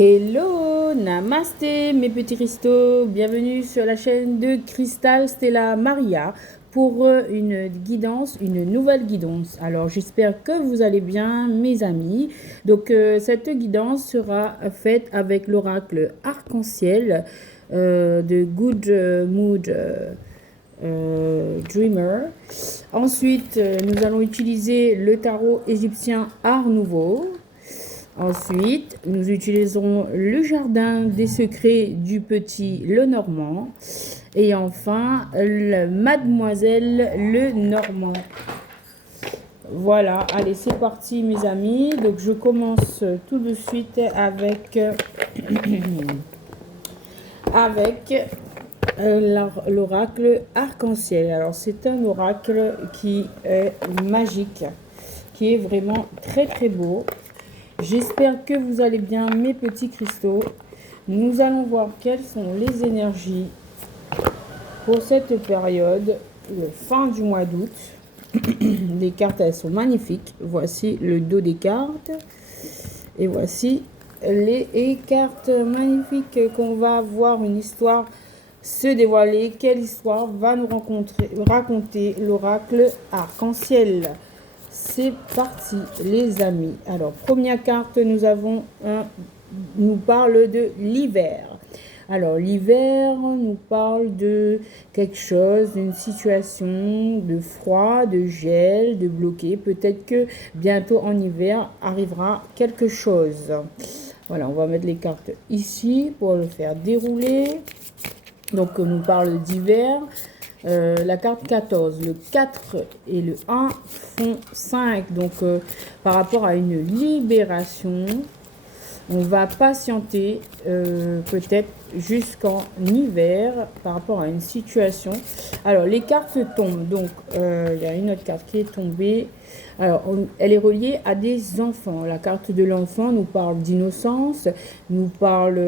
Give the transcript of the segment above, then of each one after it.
Hello, namasté mes petits cristaux, bienvenue sur la chaîne de Cristal Stella Maria pour une guidance, une nouvelle guidance. Alors j'espère que vous allez bien mes amis. Donc cette guidance sera faite avec l'oracle arc-en-ciel de Good Mood Dreamer. Ensuite nous allons utiliser le tarot égyptien Art Nouveau. Ensuite, nous utiliserons le jardin des secrets du petit Lenormand. Et enfin, Mademoiselle Lenormand. Voilà, allez, c'est parti mes amis. Donc, je commence tout de suite avec, l'oracle arc-en-ciel. Alors, c'est un oracle qui est magique, qui est vraiment très très beau. J'espère que vous allez bien mes petits cristaux. Nous allons voir quelles sont les énergies pour cette période, le fin du mois d'août. Les cartes, elles sont magnifiques. Voici le dos des cartes. Et voici les cartes magnifiques qu'on va voir une histoire se dévoiler. Quelle histoire va nous raconter l'oracle arc-en-ciel? C'est parti les amis. Alors première carte, nous parle de l'hiver. Alors l'hiver nous parle de quelque chose, d'une situation de froid, de gel, de bloqué. Peut-être que bientôt en hiver arrivera quelque chose. Voilà, on va mettre les cartes ici pour le faire dérouler. Donc on nous parle d'hiver. La carte 14, le 4 et le 1 font 5. Donc, par rapport à une libération, on va patienter peut-être jusqu'en hiver par rapport à une situation. Alors, les cartes tombent. Donc, il y a une autre carte qui est tombée. Alors, elle est reliée à des enfants. La carte de l'enfant nous parle d'innocence, nous parle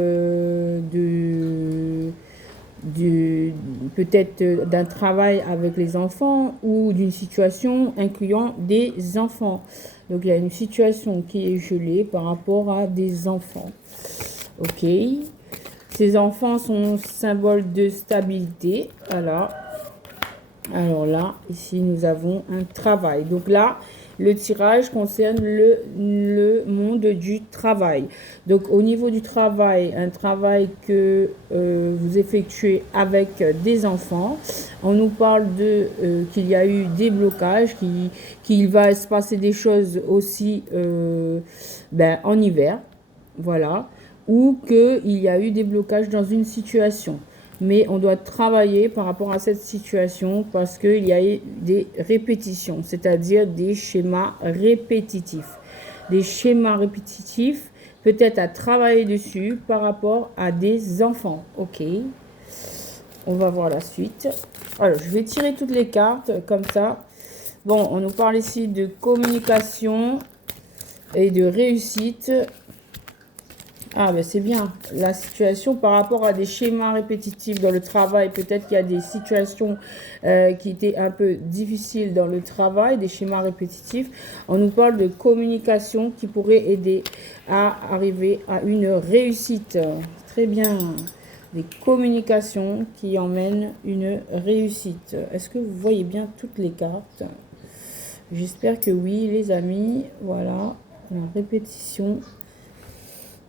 peut-être d'un travail avec les enfants ou d'une situation incluant des enfants. Donc il y a une situation qui est gelée par rapport à des enfants. Ok. Ces enfants sont symbole de stabilité. Voilà. Alors là, ici, nous avons un travail. Donc là, le tirage concerne le monde du travail. Donc au niveau du travail, un travail que vous effectuez avec des enfants. On nous parle qu'il y a eu des blocages, qu'il va se passer des choses aussi en hiver. Voilà. Ou qu'il y a eu des blocages dans une situation. Mais on doit travailler par rapport à cette situation parce qu'il y a des répétitions, c'est-à-dire des schémas répétitifs. Des schémas répétitifs, peut-être à travailler dessus par rapport à des enfants. Ok, on va voir la suite. Alors, je vais tirer toutes les cartes comme ça. Bon, on nous parle ici de communication et de réussite. Ah, ben c'est bien. La situation par rapport à des schémas répétitifs dans le travail, peut-être qu'il y a des situations qui étaient un peu difficiles dans le travail, des schémas répétitifs. On nous parle de communication qui pourrait aider à arriver à une réussite. Très bien. Des communications qui emmènent une réussite. Est-ce que vous voyez bien toutes les cartes? J'espère que oui, les amis. Voilà, la répétition.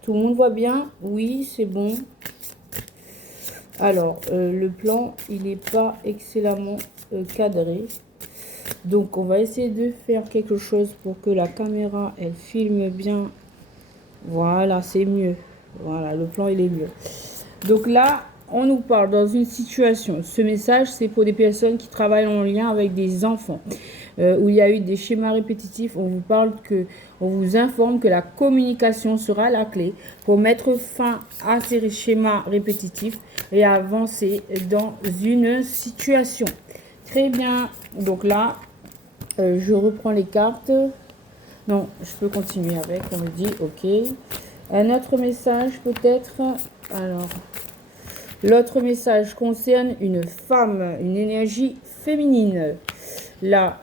Tout le monde voit bien? Oui, c'est bon. Alors, le plan, il n'est pas excellemment cadré. Donc, on va essayer de faire quelque chose pour que la caméra, elle filme bien. Voilà, c'est mieux. Voilà, le plan, il est mieux. Donc là, on nous parle dans une situation. Ce message, c'est pour des personnes qui travaillent en lien avec des enfants. Où il y a eu des schémas répétitifs, on vous informe que la communication sera la clé pour mettre fin à ces schémas répétitifs et avancer dans une situation. Très bien. Donc là, je reprends les cartes. Non, je peux continuer avec, on me dit, ok. Un autre message peut-être. Alors, l'autre message concerne une femme, une énergie féminine. Là,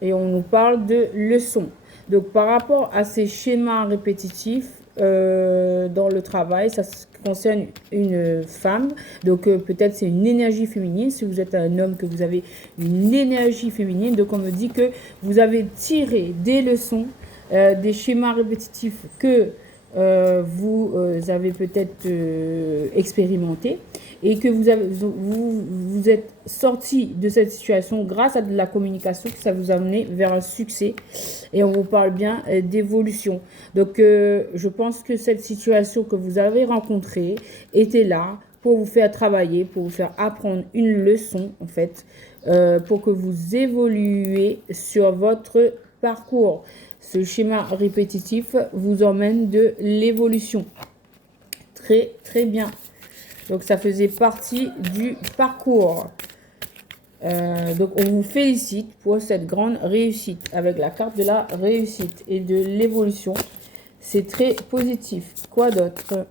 et on nous parle de leçons. Donc, par rapport à ces schémas répétitifs dans le travail, ça concerne une femme. Donc, peut-être c'est une énergie féminine. Si vous êtes un homme, que vous avez une énergie féminine. Donc, on me dit que vous avez tiré des leçons, des schémas répétitifs que vous avez peut-être expérimenté et que vous êtes sorti de cette situation grâce à de la communication, que ça vous a amené vers un succès. Et on vous parle bien d'évolution. Donc, je pense que cette situation que vous avez rencontrée était là pour vous faire travailler, pour vous faire apprendre une leçon, en fait, pour que vous évoluez sur votre parcours. Ce schéma répétitif vous emmène de l'évolution. Très, très bien. Donc, ça faisait partie du parcours. Donc, on vous félicite pour cette grande réussite avec la carte de la réussite et de l'évolution. C'est très positif. Quoi d'autre?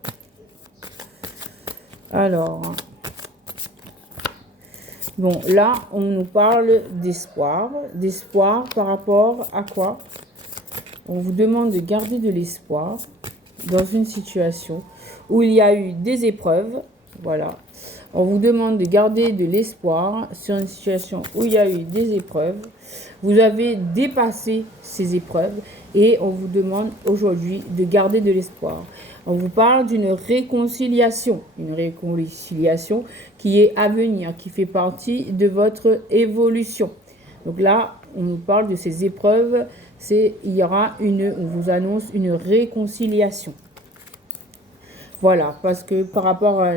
Alors, bon, là, on nous parle d'espoir. D'espoir par rapport à quoi? On vous demande de garder de l'espoir dans une situation où il y a eu des épreuves. Voilà. On vous demande de garder de l'espoir sur une situation où il y a eu des épreuves. Vous avez dépassé ces épreuves et on vous demande aujourd'hui de garder de l'espoir. On vous parle d'une réconciliation. Une réconciliation qui est à venir, qui fait partie de votre évolution. Donc là, on nous parle de ces épreuves. On vous annonce une réconciliation. Voilà, parce que par rapport à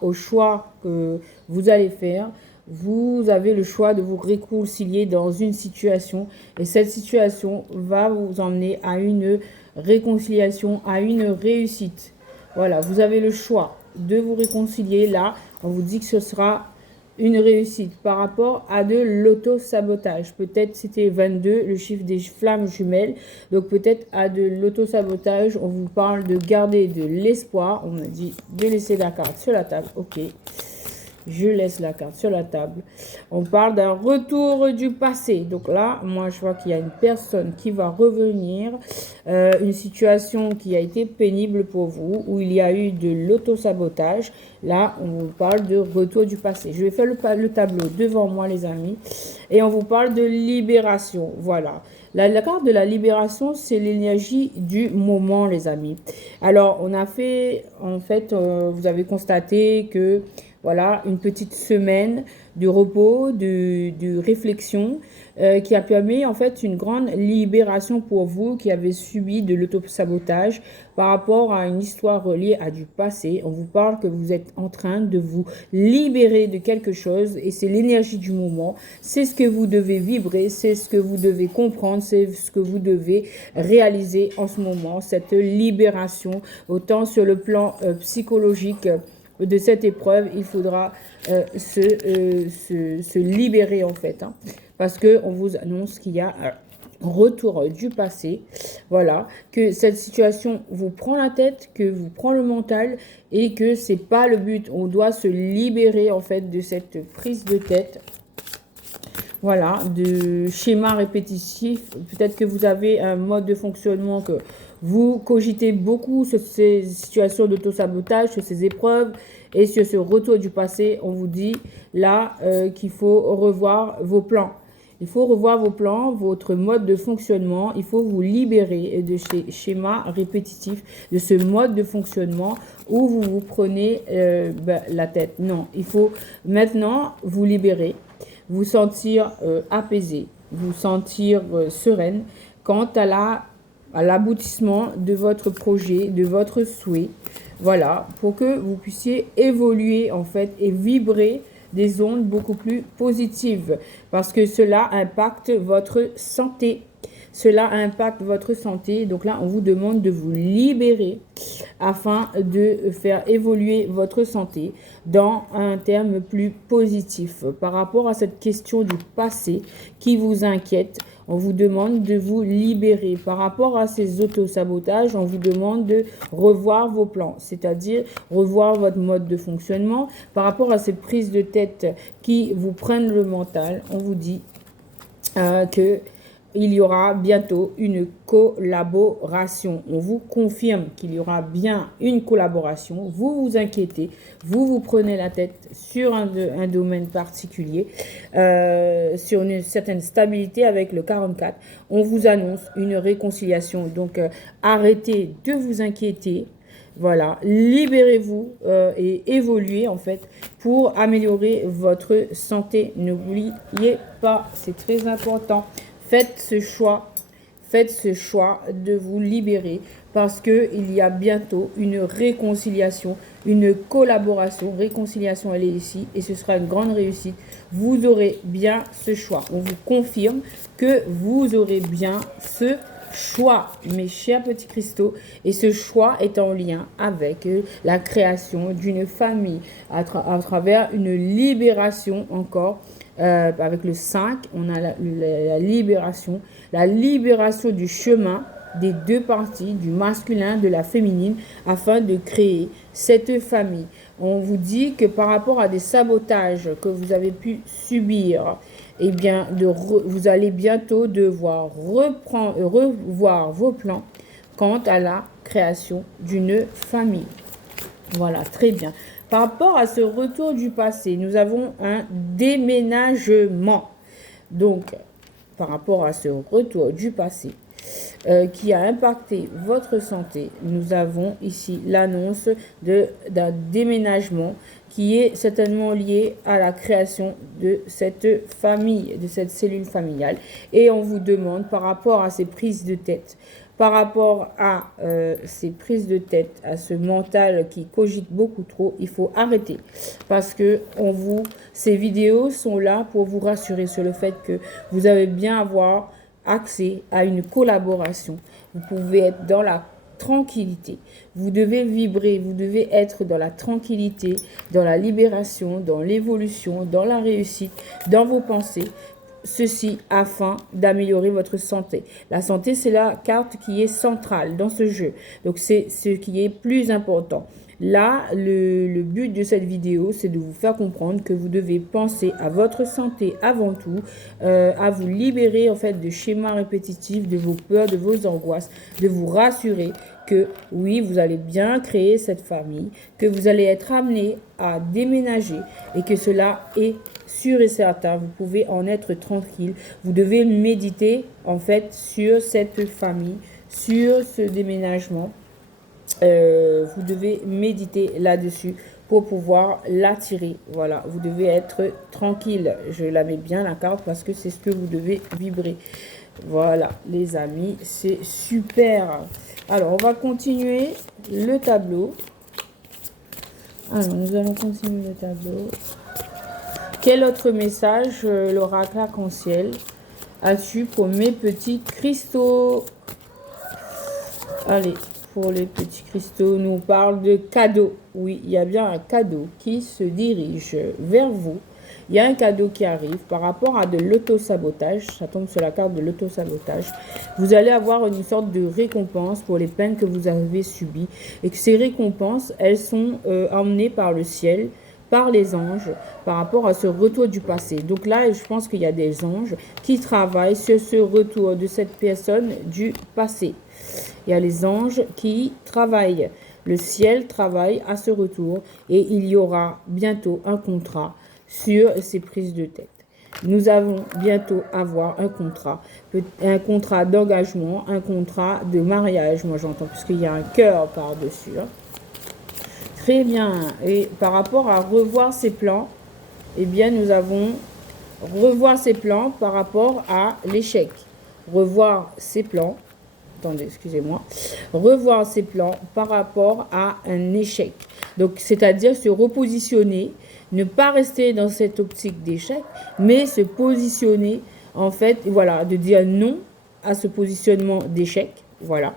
au choix que vous allez faire, vous avez le choix de vous réconcilier dans une situation. Et cette situation va vous emmener à une réconciliation, à une réussite. Voilà, vous avez le choix de vous réconcilier. Là, on vous dit que ce sera une réussite par rapport à de l'auto-sabotage. Peut-être c'était 22, le chiffre des flammes jumelles. Donc peut-être à de l'auto-sabotage, on vous parle de garder de l'espoir. On m'a dit de laisser la carte sur la table. Ok, je laisse la carte sur la table. On parle d'un retour du passé. Donc là, moi je vois qu'il y a une personne qui va revenir. Une situation qui a été pénible pour vous, où il y a eu de l'auto-sabotage. Là, on vous parle de retour du passé. Je vais faire le tableau devant moi, les amis. Et on vous parle de libération. Voilà. La carte de la libération, c'est l'énergie du moment, les amis. Alors, on a fait, en fait, vous avez constaté que, voilà, une petite semaine de repos, de réflexion, qui a permis en fait une grande libération pour vous qui avez subi de l'auto-sabotage par rapport à une histoire reliée à du passé. On vous parle que vous êtes en train de vous libérer de quelque chose et c'est l'énergie du moment. C'est ce que vous devez vibrer, c'est ce que vous devez comprendre, c'est ce que vous devez réaliser en ce moment, cette libération, autant sur le plan psychologique de cette épreuve, il faudra se libérer en fait, hein, parce qu'on vous annonce qu'il y a un retour du passé, voilà, que cette situation vous prend la tête, que vous prend le mental et que c'est pas le but. On doit se libérer en fait de cette prise de tête. Voilà, de schémas répétitifs. Peut-être que vous avez un mode de fonctionnement que vous cogitez beaucoup sur ces situations d'auto-sabotage, sur ces épreuves et sur ce retour du passé. On vous dit là qu'il faut revoir vos plans. Il faut revoir vos plans, votre mode de fonctionnement. Il faut vous libérer de ces schémas répétitifs, de ce mode de fonctionnement où vous vous prenez la tête. Non, il faut maintenant vous libérer, vous sentir apaisé, vous sentir sereine quant à l'aboutissement de votre projet, de votre souhait. Voilà, pour que vous puissiez évoluer en fait et vibrer des ondes beaucoup plus positives parce que cela impacte votre santé. Cela impacte votre santé. Donc là, on vous demande de vous libérer afin de faire évoluer votre santé dans un terme plus positif. Par rapport à cette question du passé qui vous inquiète, on vous demande de vous libérer. Par rapport à ces autosabotages, on vous demande de revoir vos plans, c'est-à-dire revoir votre mode de fonctionnement. Par rapport à ces prises de tête qui vous prennent le mental, on vous dit que il y aura bientôt une collaboration. On vous confirme qu'il y aura bien une collaboration. Vous vous inquiétez, vous prenez la tête sur un domaine particulier, sur une certaine stabilité avec le 44. On vous annonce une réconciliation. Donc, arrêtez de vous inquiéter. Voilà, libérez-vous et évoluez en fait pour améliorer votre santé. N'oubliez pas, c'est très important. Faites ce choix de vous libérer parce qu'il y a bientôt une réconciliation, une collaboration. Réconciliation, elle est ici et ce sera une grande réussite. Vous aurez bien ce choix. On vous confirme que vous aurez bien ce choix, mes chers petits cristaux, et ce choix est en lien avec la création d'une famille à travers une libération encore. Avec le 5, on a la libération du chemin des deux parties, du masculin, de la féminine, afin de créer cette famille. On vous dit que par rapport à des sabotages que vous avez pu subir, eh bien, vous allez bientôt devoir revoir vos plans quant à la création d'une famille. Voilà, très bien. Par rapport à ce retour du passé, nous avons un déménagement. Donc, par rapport à ce retour du passé qui a impacté votre santé, nous avons ici l'annonce d'un déménagement qui est certainement lié à la création de cette famille, de cette cellule familiale. Et on vous demande par rapport à ces prises de tête, par rapport à ces prises de tête, à ce mental qui cogite beaucoup trop, il faut arrêter. Parce que ces vidéos sont là pour vous rassurer sur le fait que vous allez bien avoir accès à une collaboration. Vous pouvez être dans la tranquillité. Vous devez vibrer, vous devez être dans la tranquillité, dans la libération, dans l'évolution, dans la réussite, dans vos pensées. Ceci afin d'améliorer votre santé. La santé, c'est la carte qui est centrale dans ce jeu. Donc, c'est ce qui est plus important. Là, le but de cette vidéo, c'est de vous faire comprendre que vous devez penser à votre santé avant tout, à vous libérer en fait de schémas répétitifs, de vos peurs, de vos angoisses, de vous rassurer que oui, vous allez bien créer cette famille, que vous allez être amené à déménager et que cela est sûr et certain. Vous pouvez en être tranquille. Vous devez méditer en fait sur cette famille, sur ce déménagement. Vous devez méditer là-dessus pour pouvoir l'attirer. Voilà, vous devez être tranquille. Je la mets bien la carte parce que c'est ce que vous devez vibrer. Voilà, les amis, c'est super. Alors, on va continuer le tableau. Alors, nous allons continuer le tableau. Quel autre message l'oracle arc-en-ciel as-tu pour mes petits cristaux? Allez, pour les petits cristaux, nous parle de cadeau. Oui, il y a bien un cadeau qui se dirige vers vous. Il y a un cadeau qui arrive par rapport à de l'auto-sabotage. Ça tombe sur la carte de l'auto-sabotage. Vous allez avoir une sorte de récompense pour les peines que vous avez subies. Et que ces récompenses, elles sont emmenées par le ciel, par les anges, par rapport à ce retour du passé. Donc là, je pense qu'il y a des anges qui travaillent sur ce retour de cette personne du passé. Il y a les anges qui travaillent. Le ciel travaille à ce retour et il y aura bientôt un contrat sur ces prises de tête. Nous allons bientôt avoir un contrat d'engagement, un contrat de mariage, moi j'entends, puisqu'il y a un cœur par-dessus. Très bien. Et par rapport à revoir ses plans, eh bien nous avons revoir ses plans par rapport à l'échec. Revoir ses plans. Attendez, excusez-moi. Revoir ses plans par rapport à un échec. Donc, c'est-à-dire se repositionner, ne pas rester dans cette optique d'échec, mais se positionner, en fait, voilà, de dire non à ce positionnement d'échec. Voilà.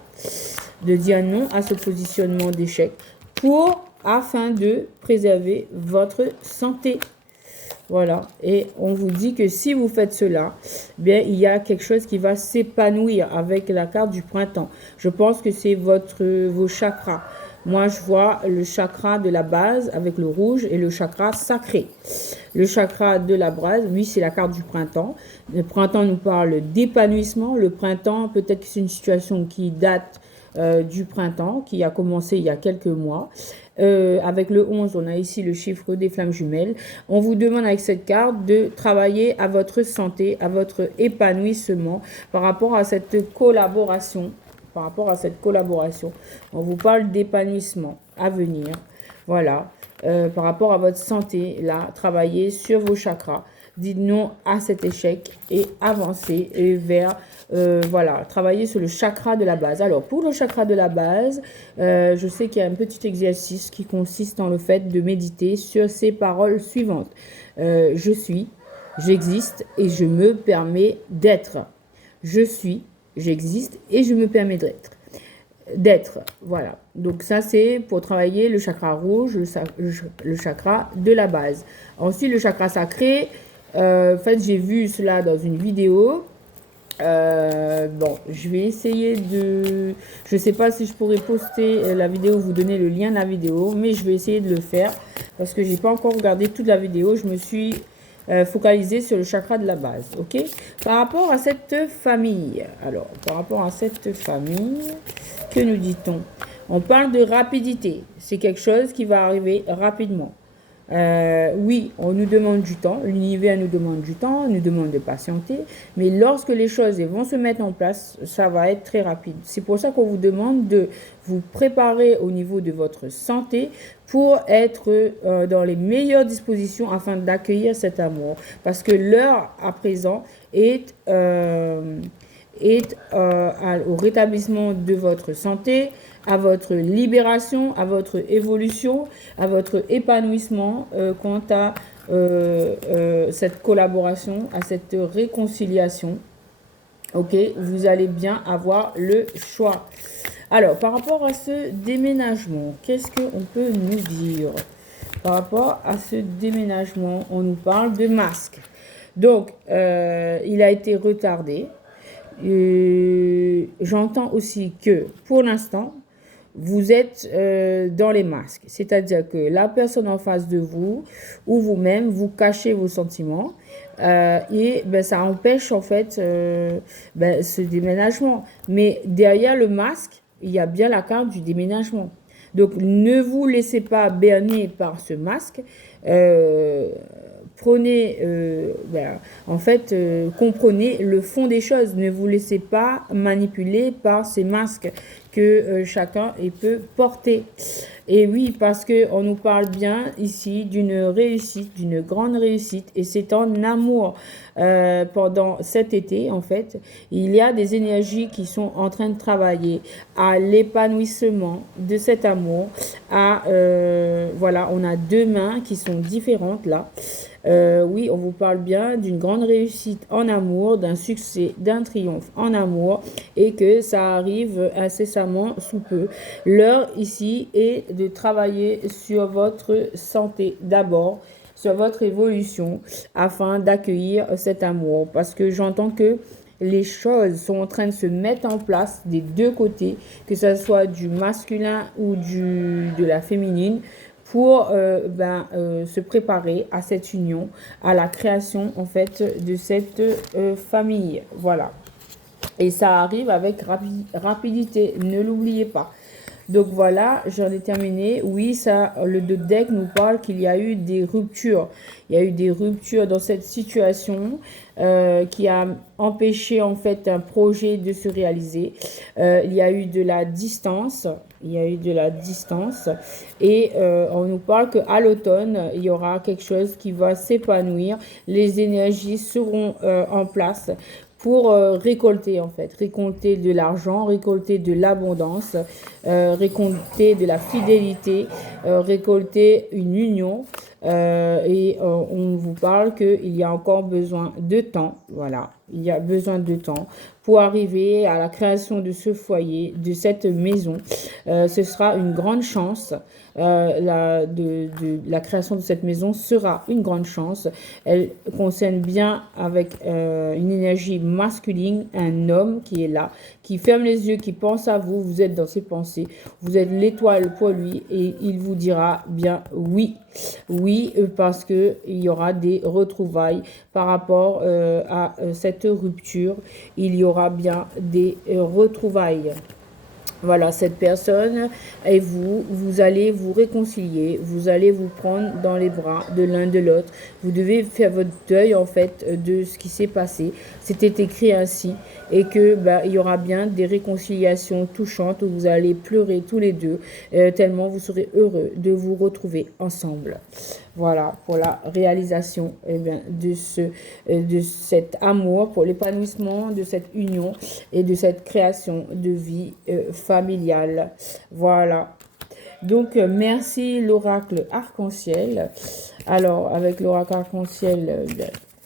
De dire non à ce positionnement d'échec afin de préserver votre santé. Voilà, et on vous dit que si vous faites cela, bien il y a quelque chose qui va s'épanouir avec la carte du printemps. Je pense que c'est vos chakras. Moi, je vois le chakra de la base avec le rouge et le chakra sacré. Le chakra de la base, oui, c'est la carte du printemps. Le printemps nous parle d'épanouissement. Le printemps, peut-être que c'est une situation qui date du printemps, qui a commencé il y a quelques mois. Avec le 11, on a ici le chiffre des flammes jumelles. On vous demande avec cette carte de travailler à votre santé, à votre épanouissement par rapport à cette collaboration. Par rapport à cette collaboration, on vous parle d'épanouissement à venir. Voilà. Par rapport à votre santé, là, travaillez sur vos chakras. Dites non à cet échec et avancez vers, voilà, travaillez sur le chakra de la base. Alors, pour le chakra de la base, je sais qu'il y a un petit exercice qui consiste dans le fait de méditer sur ces paroles suivantes. Je suis, j'existe et je me permets d'être. Je suis, j'existe et je me permets d'être. Voilà. Donc ça, c'est pour travailler le chakra rouge, le chakra de la base. Ensuite, le chakra sacré. En fait, j'ai vu cela dans une vidéo. Bon, je vais essayer de... Je ne sais pas si je pourrais poster la vidéo, vous donner le lien de la vidéo, mais je vais essayer de le faire parce que je n'ai pas encore regardé toute la vidéo. Je me suis focalisée sur le chakra de la base, ok? Par rapport à cette famille, alors, par rapport à cette famille, que nous dit-on? On parle de rapidité. C'est quelque chose qui va arriver rapidement. Oui, on nous demande du temps, l'univers nous demande du temps, nous demande de patienter, mais lorsque les choses vont se mettre en place, ça va être très rapide. C'est pour ça qu'on vous demande de vous préparer au niveau de votre santé pour être dans les meilleures dispositions afin d'accueillir cet amour. Parce que l'heure à présent est au rétablissement de votre santé, à votre libération, à votre évolution, à votre épanouissement quant à cette collaboration, à cette réconciliation. Ok, vous allez bien avoir le choix. Alors, par rapport à ce déménagement, qu'est-ce qu'on peut nous dire? Par rapport à ce déménagement, on nous parle de masque. Donc, il a été retardé. J'entends aussi que, pour l'instant, vous êtes dans les masques. C'est-à-dire que la personne en face de vous ou vous-même, vous cachez vos sentiments et ben, ça empêche en fait ce déménagement. Mais derrière le masque, il y a bien la carte du déménagement. Donc, ne vous laissez pas berner par ce masque. Prenez, comprenez le fond des choses. Ne vous laissez pas manipuler par ces masques que chacun peut porter. Et oui, parce qu'on nous parle bien ici d'une réussite, d'une grande réussite. Et c'est en amour. Pendant cet été, en fait, il y a des énergies qui sont en train de travailler à l'épanouissement de cet amour. Voilà, on a deux mains qui sont différentes là. Oui, on vous parle bien d'une grande réussite en amour, d'un succès, d'un triomphe en amour et que ça arrive incessamment sous peu. L'heure ici est de travailler sur votre santé d'abord, sur votre évolution afin d'accueillir cet amour parce que j'entends que les choses sont en train de se mettre en place des deux côtés, que ce soit du masculin ou de la féminine, pour se préparer à cette union, à la création en fait de cette famille. Voilà. Et ça arrive avec rapidité, ne l'oubliez pas. Donc voilà, j'en ai terminé. Oui, ça, le deck nous parle qu'il y a eu des ruptures. Il y a eu des ruptures dans cette situation qui a empêché en fait un projet de se réaliser. Il y a eu de la distance. Il y a eu de la distance. Et on nous parle qu'à l'automne, il y aura quelque chose qui va s'épanouir. Les énergies seront en place pour récolter en fait, récolter de l'argent, récolter de l'abondance, récolter de la fidélité, récolter une union. Et on vous parle qu'il y a encore besoin de temps, voilà. Il y a besoin de temps pour arriver à la création de ce foyer, de cette maison. Ce sera une grande chance. La création de cette maison sera une grande chance. Elle concerne bien avec une énergie masculine, un homme qui est là, qui ferme les yeux, qui pense à vous. Vous êtes dans ses pensées. Vous êtes l'étoile pour lui et il vous dira bien oui. Oui, parce que il y aura des retrouvailles par rapport à cette rupture. Il y aura bien des retrouvailles. Voilà, cette personne et vous allez vous réconcilier, vous allez vous prendre dans les bras de l'un de l'autre. Vous devez faire votre deuil en fait de ce qui s'est passé. C'était écrit ainsi et que il y aura bien des réconciliations touchantes où vous allez pleurer tous les deux tellement vous serez heureux de vous retrouver ensemble. Voilà pour la réalisation de cet amour, pour l'épanouissement de cette union et de cette création de vie familiale. Voilà. Donc, merci l'oracle arc-en-ciel. Alors, avec l'oracle arc-en-ciel,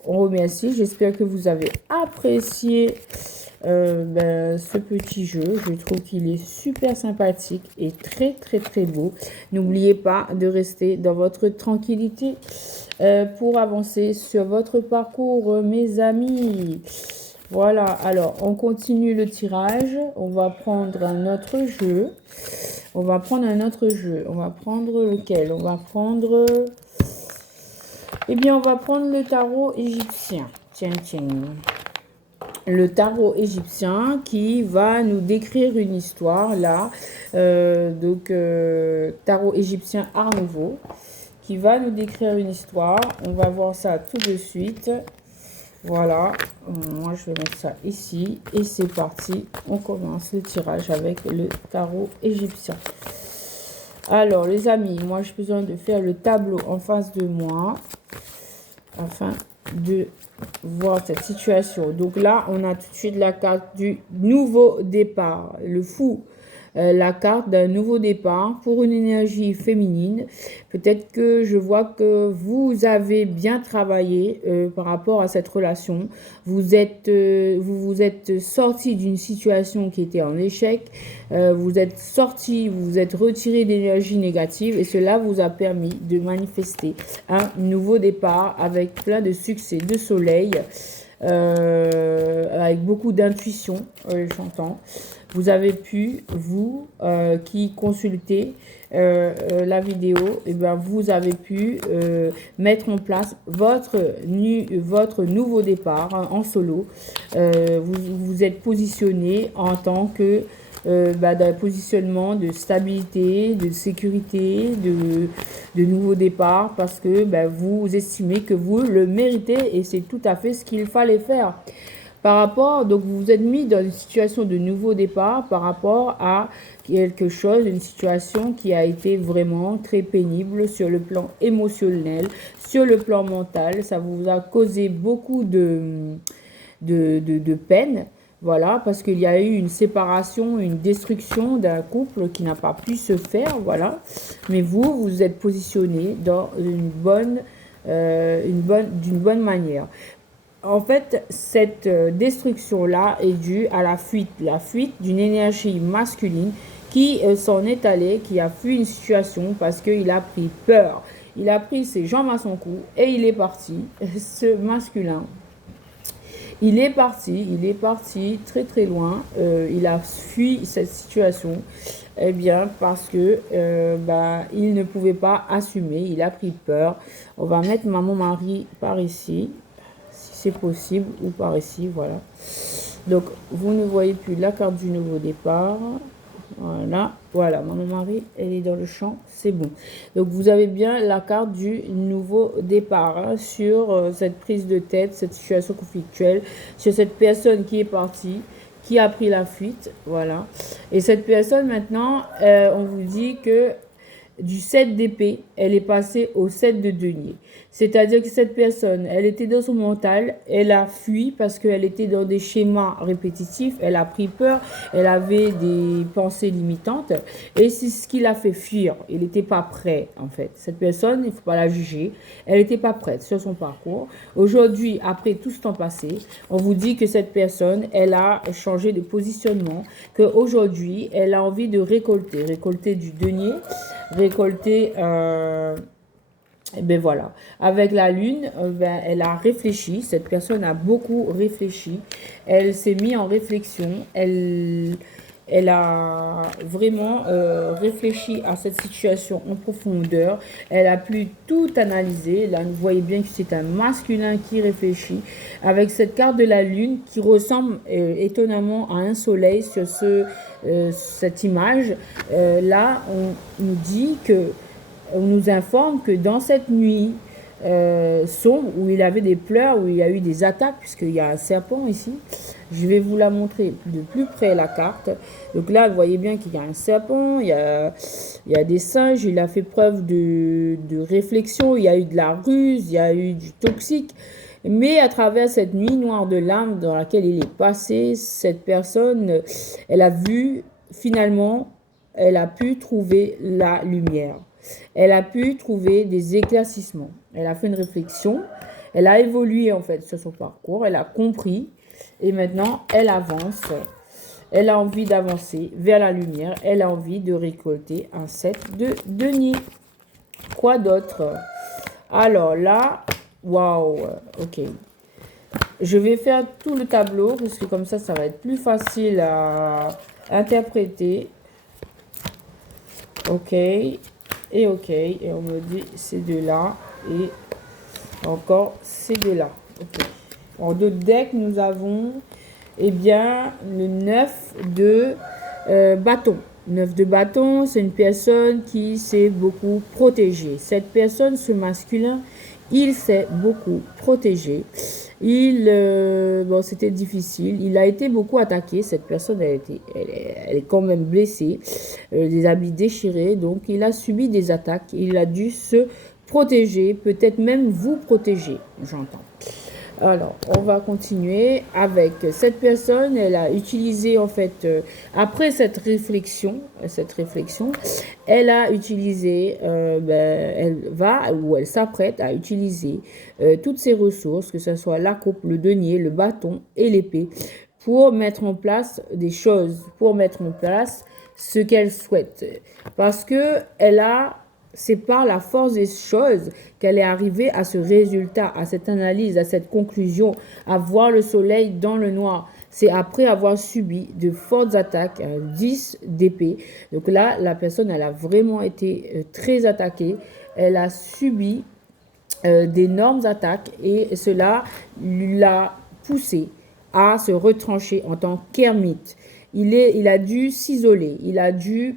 on remercie. J'espère que vous avez apprécié ce petit jeu. Je trouve qu'il est super sympathique et très très très beau. N'oubliez pas de rester dans votre tranquillité pour avancer sur votre parcours, mes amis. Voilà, alors on continue le tirage. On va prendre un autre jeu. On va prendre lequel? On va prendre... Eh bien, on va prendre le tarot égyptien. Tiens, tiens. Le tarot égyptien qui va nous décrire une histoire là. Tarot égyptien Art Nouveau qui va nous décrire une histoire. On va voir ça tout de suite. Voilà, moi je vais mettre ça ici et c'est parti. On commence le tirage avec le tarot égyptien. Alors les amis, moi j'ai besoin de faire le tableau en face de moi afin de voir cette situation. Donc là, on a tout de suite la carte du nouveau départ, le fou. La carte d'un nouveau départ pour une énergie féminine. Peut-être que je vois que vous avez bien travaillé par rapport à cette relation. Vous vous êtes sorti d'une situation qui était en échec. Vous êtes sorti, vous vous êtes retiré d'énergie négative et cela vous a permis de manifester un nouveau départ avec plein de succès, de soleil, avec beaucoup d'intuition, j'entends. Vous avez pu, vous qui consultez la vidéo, et vous avez pu mettre en place votre nouveau départ en solo. Vous vous êtes positionné en tant que d'un positionnement de stabilité, de sécurité, de nouveau départ parce que vous estimez que vous le méritez et c'est tout à fait ce qu'il fallait faire. Par rapport, donc vous vous êtes mis dans une situation de nouveau départ par rapport à quelque chose, une situation qui a été vraiment très pénible sur le plan émotionnel, sur le plan mental. Ça vous a causé beaucoup de peine. Voilà, parce qu'il y a eu une séparation, une destruction d'un couple qui n'a pas pu se faire, voilà. Mais vous êtes positionné dans d'une bonne manière. En fait, cette destruction-là est due à la fuite d'une énergie masculine qui s'en est allé, qui a fui une situation parce qu'il a pris peur. Il a pris ses jambes à son cou et il est parti, ce masculin. Il est parti très très loin. Il a fui cette situation, parce que il ne pouvait pas assumer. Il a pris peur. On va mettre maman Marie par ici, si c'est possible, ou par ici, voilà. Donc vous ne voyez plus la carte du nouveau départ. Voilà, maman Marie, elle est dans le champ, c'est bon. Donc vous avez bien la carte du nouveau départ sur cette prise de tête, cette situation conflictuelle, sur cette personne qui est partie, qui a pris la fuite, voilà. Et cette personne maintenant, on vous dit que du 7 d'épée, elle est passée au 7 de denier. C'est-à-dire que cette personne, elle était dans son mental, elle a fui parce qu'elle était dans des schémas répétitifs, elle a pris peur, elle avait des pensées limitantes et c'est ce qui l'a fait fuir. Il n'était pas prêt en fait. Cette personne, il ne faut pas la juger, elle n'était pas prête sur son parcours. Aujourd'hui, après tout ce temps passé, on vous dit que cette personne, elle a changé de positionnement, qu'aujourd'hui, elle a envie de récolter du denier, récolter... et ben voilà, avec la lune, ben, elle a réfléchi, cette personne a beaucoup réfléchi, elle s'est mise en réflexion, elle a vraiment réfléchi à cette situation en profondeur, elle a pu tout analyser, là vous voyez bien que c'est un masculin qui réfléchit, avec cette carte de la lune qui ressemble étonnamment à un soleil sur cette image, là on nous dit que on nous informe que dans cette nuit sombre, où il avait des pleurs, où il y a eu des attaques, puisqu'il y a un serpent ici, je vais vous la montrer de plus près la carte. Donc là, vous voyez bien qu'il y a un serpent, il y a des singes, il a fait preuve de réflexion, il y a eu de la ruse, il y a eu du toxique. Mais à travers cette nuit noire de l'âme dans laquelle il est passé, cette personne, elle a vu finalement, elle a pu trouver la lumière. Elle a pu trouver des éclaircissements. Elle a fait une réflexion. Elle a évolué en fait sur son parcours. Elle a compris. Et maintenant, elle avance. Elle a envie d'avancer vers la lumière. Elle a envie de récolter un set de denier. Quoi d'autre? Alors là, waouh, ok. Je vais faire tout le tableau parce que comme ça va être plus facile à interpréter. Ok. Et ok, et on me dit ces deux-là, et encore ces deux-là. Okay. En d'autres decks, nous avons, eh bien, le 9 de bâton. 9 de bâton, c'est une personne qui s'est beaucoup protégée. Cette personne, ce masculin, il s'est beaucoup protégé. Bon, c'était difficile. Il a été beaucoup attaqué. Cette personne, elle est quand même blessée, des habits déchirés. Donc, il a subi des attaques. Il a dû se protéger, peut-être même vous protéger, j'entends. Alors, on va continuer avec cette personne. Elle a utilisé, en fait, après cette réflexion, elle a utilisé, elle va ou elle s'apprête à utiliser toutes ses ressources, que ce soit la coupe, le denier, le bâton et l'épée, pour mettre en place des choses, pour mettre en place ce qu'elle souhaite. Parce que c'est par la force des choses qu'elle est arrivée à ce résultat, à cette analyse, à cette conclusion, à voir le soleil dans le noir. C'est après avoir subi de fortes attaques, 10 d'épée. Donc là, la personne, elle a vraiment été très attaquée. Elle a subi d'énormes attaques et cela l'a poussée à se retrancher en tant qu'ermite. Il a dû s'isoler.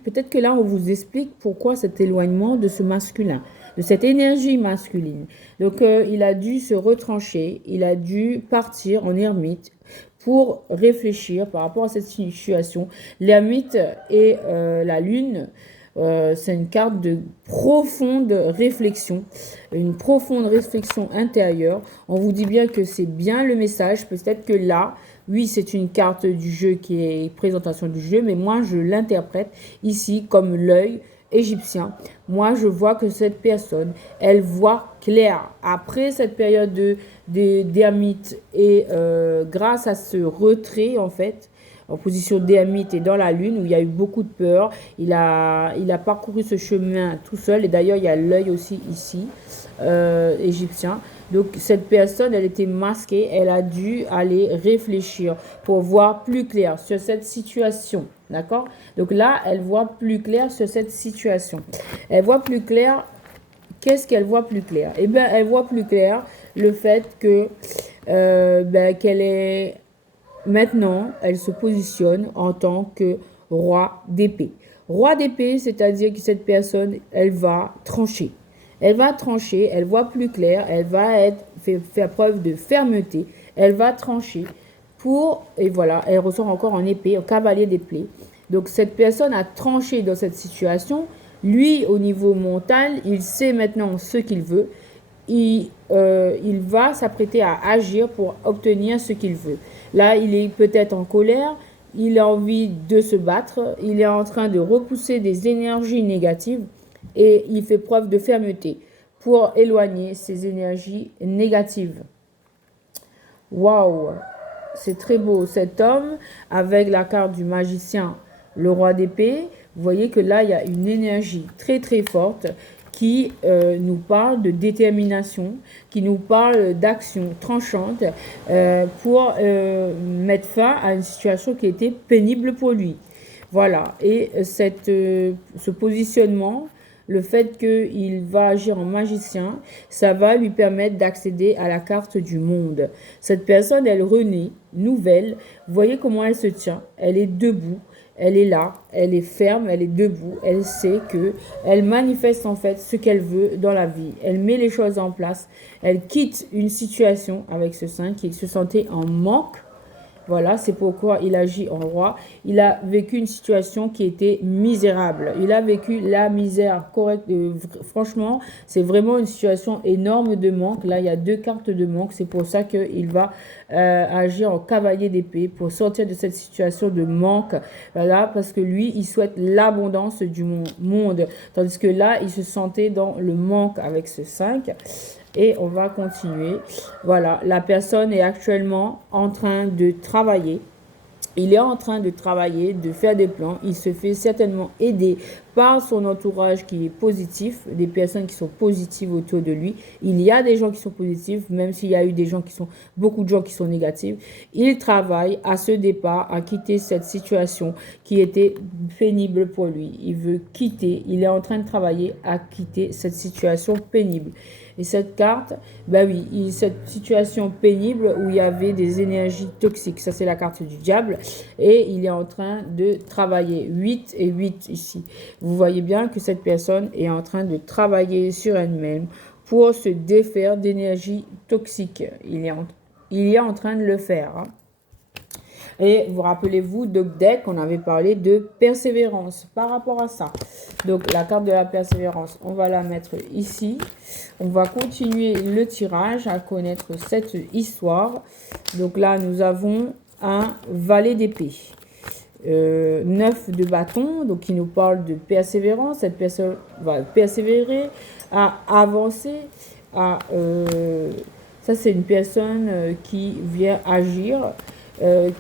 Peut-être que là, on vous explique pourquoi cet éloignement de ce masculin, de cette énergie masculine. Donc, il a dû se retrancher. Il a dû partir en ermite pour réfléchir par rapport à cette situation. L'ermite et la lune, c'est une carte de profonde réflexion, une profonde réflexion intérieure. On vous dit bien que c'est bien le message. Peut-être que là, oui, c'est une carte du jeu qui est présentation du jeu, mais moi, je l'interprète ici comme l'œil égyptien. Moi, je vois que cette personne, elle voit clair. Après cette période d'ermite et grâce à ce retrait, en fait, en position d'ermite et dans la lune, où il y a eu beaucoup de peur, il a parcouru ce chemin tout seul. Et d'ailleurs, il y a l'œil aussi ici, égyptien. Donc, cette personne, elle était masquée. Elle a dû aller réfléchir pour voir plus clair sur cette situation. D'accord? Donc là, elle voit plus clair sur cette situation. Elle voit plus clair. Qu'est-ce qu'elle voit plus clair? Eh bien, elle voit plus clair le fait que qu'elle est... Maintenant, elle se positionne en tant que roi d'épée. Roi d'épée, c'est-à-dire que cette personne, elle va trancher. Elle va trancher, elle voit plus clair, elle va faire preuve de fermeté, elle va trancher et voilà, elle ressort encore en épée, en cavalier d'épée. Donc cette personne a tranché dans cette situation Lui, au niveau mental, il sait maintenant ce qu'il veut. Il va s'apprêter à agir pour obtenir ce qu'il veut. Là, il est peut-être en colère, il a envie de se battre, il est en train de repousser des énergies négatives et il fait preuve de fermeté pour éloigner ces énergies négatives. Waouh, c'est très beau. Cet homme, avec la carte du magicien, le roi d'épée, vous voyez que là, il y a une énergie très très forte qui nous parle de détermination, qui nous parle d'action tranchante pour mettre fin à une situation qui était pénible pour lui. Voilà, et ce positionnement, le fait qu'il va agir en magicien, ça va lui permettre d'accéder à la carte du monde. Cette personne, elle renaît, nouvelle. Vous voyez comment elle se tient. Elle est debout. Elle est là, elle est ferme, elle est debout, elle sait que elle manifeste en fait ce qu'elle veut dans la vie. Elle met les choses en place, elle quitte une situation avec ce 5 qui se sentait en manque. Voilà, c'est pourquoi il agit en roi. Il a vécu une situation qui était misérable. Il a vécu la misère correcte. Franchement, c'est vraiment une situation énorme de manque. Là, il y a 2 cartes de manque. C'est pour ça qu'il va agir en cavalier d'épée pour sortir de cette situation de manque. Voilà, parce que lui, il souhaite l'abondance du monde. Tandis que là, il se sentait dans le manque avec ce 5. Et on va continuer. Voilà, la personne est actuellement en train de travailler. Il est en train de travailler, de faire des plans. Il se fait certainement aider par son entourage qui est positif, des personnes qui sont positives autour de lui. Il y a des gens qui sont positifs, même s'il y a eu beaucoup de gens qui sont négatifs. Il travaille à ce départ, à quitter cette situation qui était pénible pour lui. Il veut quitter, il est en train de travailler à quitter cette situation pénible. Et cette carte, bah oui, cette situation pénible où il y avait des énergies toxiques. Ça, c'est la carte du diable. Et il est en train de travailler. 8 et 8 ici. Vous voyez bien que cette personne est en train de travailler sur elle-même pour se défaire d'énergie toxique. Il est en train de le faire. Hein. Et vous rappelez-vous, dès qu'on avait parlé de persévérance par rapport à ça. Donc, la carte de la persévérance, on va la mettre ici. On va continuer le tirage à connaître cette histoire. Donc là, nous avons un valet d'épée. 9 de bâton, donc qui nous parle de persévérance. Cette personne va persévérer, à avancer, ça, c'est une personne qui vient agir.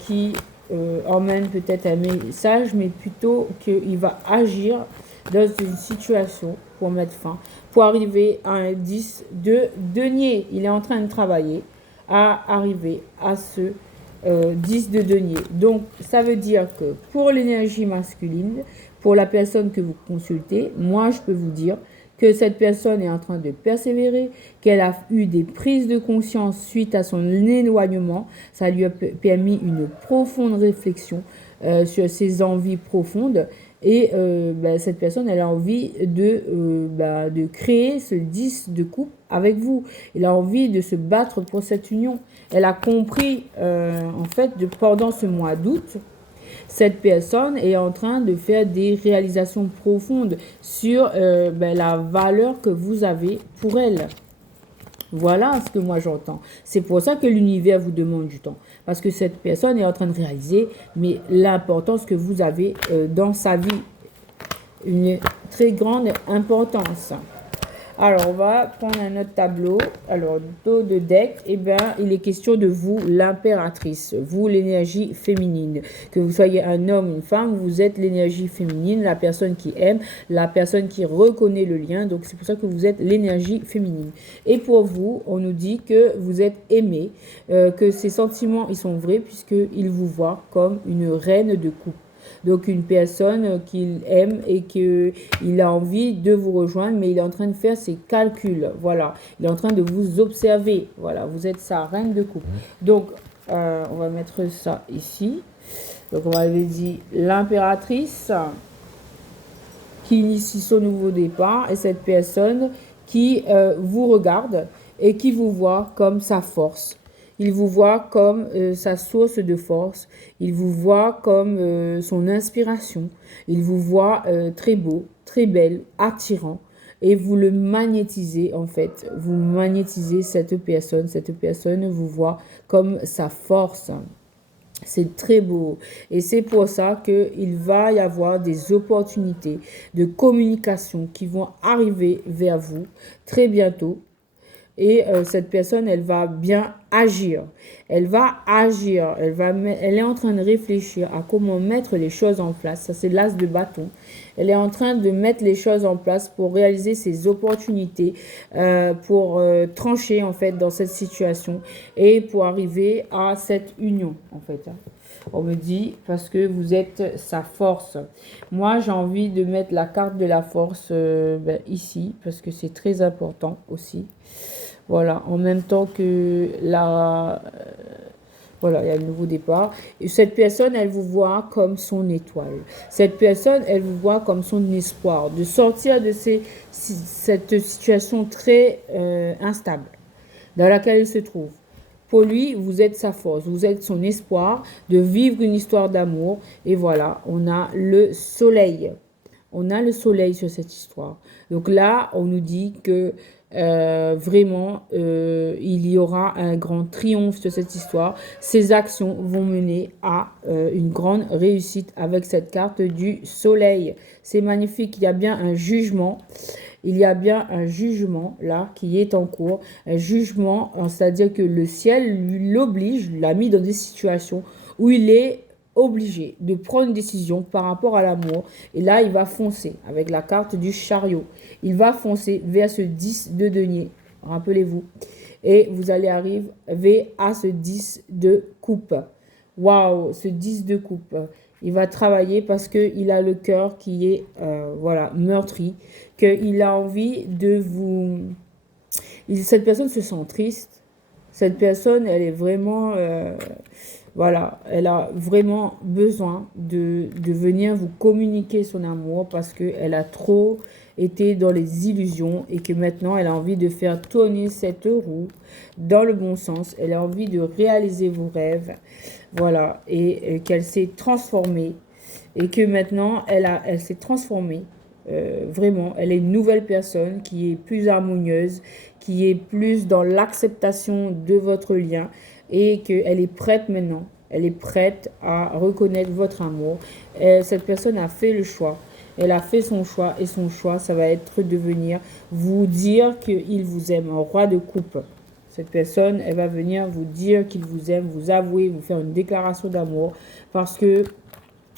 Qui emmène peut-être un message, mais plutôt qu'il va agir dans une situation pour mettre fin, pour arriver à un 10 de denier. Il est en train de travailler à arriver à ce 10 de denier. Donc, ça veut dire que pour l'énergie masculine, pour la personne que vous consultez, moi, je peux vous dire que cette personne est en train de persévérer, qu'elle a eu des prises de conscience suite à son éloignement. Ça lui a permis une profonde réflexion sur ses envies profondes. Et cette personne, elle a envie de créer ce 10 de coupe avec vous. Elle a envie de se battre pour cette union. Elle a compris, en fait, pendant ce mois d'août, cette personne est en train de faire des réalisations profondes sur la valeur que vous avez pour elle. Voilà ce que moi j'entends. C'est pour ça que l'univers vous demande du temps. Parce que cette personne est en train de réaliser mais l'importance que vous avez dans sa vie. Une très grande importance. Alors, on va prendre un autre tableau. Alors, dos de deck, eh bien, il est question de vous, l'impératrice. Vous, l'énergie féminine. Que vous soyez un homme, une femme, vous êtes l'énergie féminine, la personne qui aime, la personne qui reconnaît le lien. Donc, c'est pour ça que vous êtes l'énergie féminine. Et pour vous, on nous dit que vous êtes aimé, que ces sentiments, ils sont vrais puisqu'ils vous voient comme une reine de coupe. Donc, une personne qu'il aime et qu'il a envie de vous rejoindre, mais il est en train de faire ses calculs. Voilà. Il est en train de vous observer. Voilà. Vous êtes sa reine de coupe. Donc, on va mettre ça ici. Donc, on va dire l'impératrice qui initie son nouveau départ et cette personne qui vous regarde et qui vous voit comme sa force. Il vous voit comme sa source de force. Il vous voit comme son inspiration. Il vous voit très beau. très belle, attirant, et vous le magnétisez en fait. Vous magnétisez cette personne vous voit comme sa force. C'est très beau. Et c'est pour ça qu'il va y avoir des opportunités de communication qui vont arriver vers vous très bientôt. Et cette personne, elle va bien agir. Elle va agir. Elle est en train de réfléchir à comment mettre les choses en place. Ça, c'est l'as de bâton. Elle est en train de mettre les choses en place pour réaliser ses opportunités, pour trancher en fait dans cette situation et pour arriver à cette union en fait. On me dit parce que vous êtes sa force. Moi, j'ai envie de mettre la carte de la force ici parce que c'est très important aussi. Voilà, en même temps que voilà, il y a le nouveau départ. Et cette personne, elle vous voit comme son étoile. Cette personne, elle vous voit comme son espoir de sortir de cette situation très instable dans laquelle il se trouve. Pour lui, vous êtes sa force, vous êtes son espoir de vivre une histoire d'amour. Et voilà, on a le soleil. On a le soleil sur cette histoire. Donc là, on nous dit que vraiment, il y aura un grand triomphe sur cette histoire. Ces actions vont mener à une grande réussite avec cette carte du soleil. C'est magnifique, il y a bien un jugement. Il y a bien un jugement là qui est en cours. Un jugement, c'est-à-dire que le ciel l'oblige, l'a mis dans des situations où il est obligé de prendre une décision par rapport à l'amour. Et là, il va foncer avec la carte du chariot. Il va foncer vers ce 10 de denier. Rappelez-vous. Et vous allez arriver à ce 10 de coupe. Waouh, ce 10 de coupe. Il va travailler parce qu'il a le cœur qui est voilà, meurtri. Qu'il a envie de vous... Cette personne se sent triste. Cette personne, elle est vraiment... voilà, elle a vraiment besoin de venir vous communiquer son amour parce qu'elle a trop été dans les illusions et que maintenant elle a envie de faire tourner cette roue dans le bon sens. Elle a envie de réaliser vos rêves, voilà, et qu'elle s'est transformée et que maintenant elle s'est transformée. Vraiment, elle est une nouvelle personne qui est plus harmonieuse, qui est plus dans l'acceptation de votre lien et qu'elle est prête maintenant. Elle est prête à reconnaître votre amour. Cette personne a fait le choix. Elle a fait son choix et son choix, ça va être de venir vous dire qu'il vous aime, un roi de coupe. Cette personne, elle va venir vous dire qu'il vous aime, vous avouer, vous faire une déclaration d'amour parce que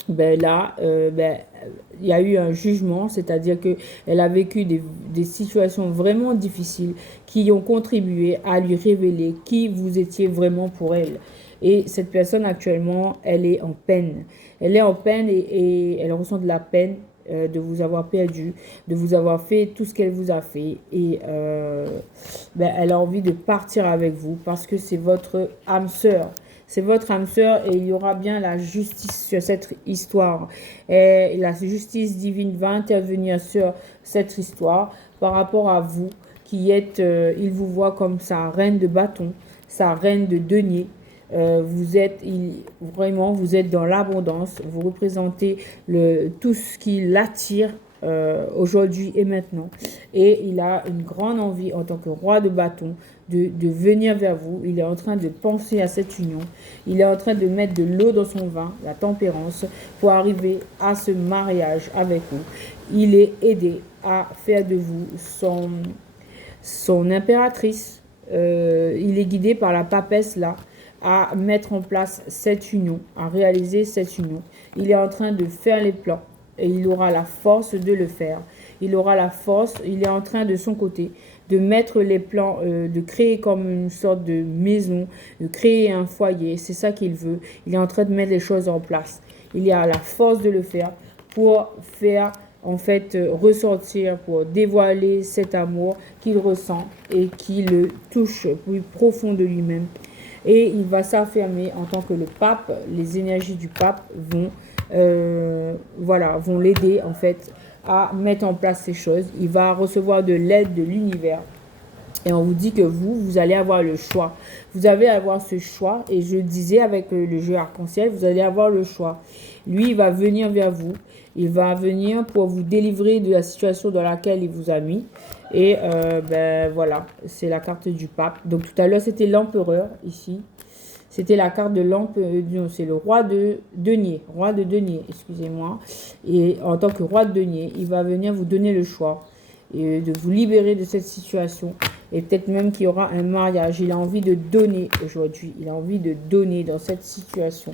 là, il y a eu un jugement, c'est-à-dire qu'elle a vécu des situations vraiment difficiles qui ont contribué à lui révéler qui vous étiez vraiment pour elle. Et cette personne actuellement, elle est en peine. Elle est en peine et elle ressent de la peine de vous avoir perdu, de vous avoir fait tout ce qu'elle vous a fait. Et elle a envie de partir avec vous parce que c'est votre âme sœur. C'est votre âme sœur et il y aura bien la justice sur cette histoire. Et la justice divine va intervenir sur cette histoire par rapport à vous qui êtes, il vous voit comme sa reine de bâton, sa reine de denier. Vraiment, vous êtes dans l'abondance. Vous représentez tout ce qui l'attire aujourd'hui et maintenant. Et il a une grande envie en tant que roi de bâton de venir vers vous. Il est en train de penser à cette union. Il est en train de mettre de l'eau dans son vin, la tempérance, pour arriver à ce mariage avec vous. Il est aidé à faire de vous son impératrice. Il est guidé par la papesse là à mettre en place cette union, à réaliser cette union. Il est en train de faire les plans et il aura la force de le faire. Il aura la force, il est en train de son côté de mettre les plans, de créer comme une sorte de maison, de créer un foyer. C'est ça qu'il veut. Il est en train de mettre les choses en place. Il a la force de le faire pour faire en fait ressortir, pour dévoiler cet amour qu'il ressent et qui le touche plus profond de lui-même. Et il va s'affirmer en tant que le pape. Les énergies du pape vont l'aider en fait à mettre en place ces choses. Il va recevoir de l'aide de l'univers Et on vous dit que vous allez avoir le choix. Vous allez avoir ce choix. Et je disais avec le jeu arc-en-ciel, vous allez avoir le choix. Lui, il va venir vers vous. Il va venir pour vous délivrer de la situation dans laquelle il vous a mis. Et ben voilà, c'est la carte du pape. Donc tout à l'heure, c'était l'empereur ici. C'était la carte de l'empereur. C'est le roi de denier. Roi de denier, excusez-moi. Et en tant que roi de denier, il va venir vous donner le choix. Et de vous libérer de cette situation. Et peut-être même qu'il y aura un mariage. Il a envie de donner aujourd'hui. Il a envie de donner dans cette situation.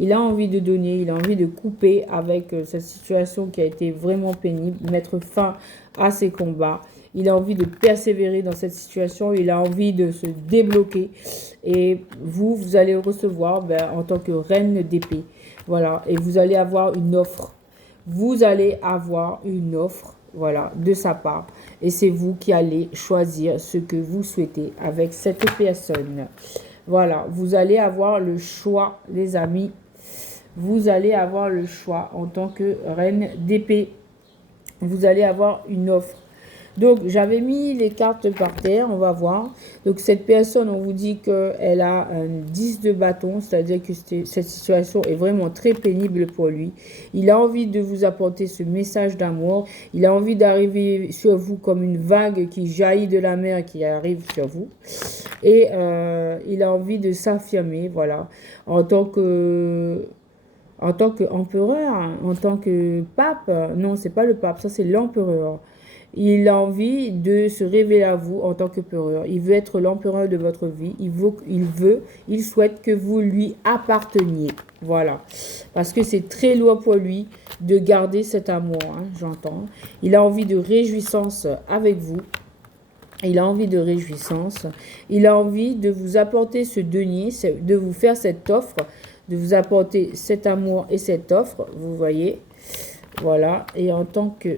Il a envie de donner. Il a envie de couper avec cette situation qui a été vraiment pénible. Mettre fin à ses combats. Il a envie de persévérer dans cette situation. Il a envie de se débloquer. Et vous allez recevoir en tant que reine d'épée. Voilà. Et vous allez avoir une offre. Vous allez avoir une offre. Voilà, de sa part. Et c'est vous qui allez choisir ce que vous souhaitez avec cette personne. Voilà, vous allez avoir le choix, les amis. Vous allez avoir le choix en tant que reine d'épée. Vous allez avoir une offre. Donc, j'avais mis les cartes par terre, on va voir. Donc, cette personne, on vous dit qu'elle a un 10 de bâton, c'est-à-dire que cette situation est vraiment très pénible pour lui. Il a envie de vous apporter ce message d'amour. Il a envie d'arriver sur vous comme une vague qui jaillit de la mer qui arrive sur vous. Et il a envie de s'affirmer, voilà, en tant qu'empereur, en tant que pape. Non, c'est pas le pape, ça c'est l'empereur. Il a envie de se révéler à vous en tant qu'empereur. Il veut être l'empereur de votre vie. Il souhaite que vous lui apparteniez. Voilà. Parce que c'est très lourd pour lui de garder cet amour, hein, j'entends. Il a envie de réjouissance avec vous. Il a envie de réjouissance. Il a envie de vous apporter ce denier, de vous faire cette offre, de vous apporter cet amour et cette offre. Vous voyez. Voilà. Et en tant que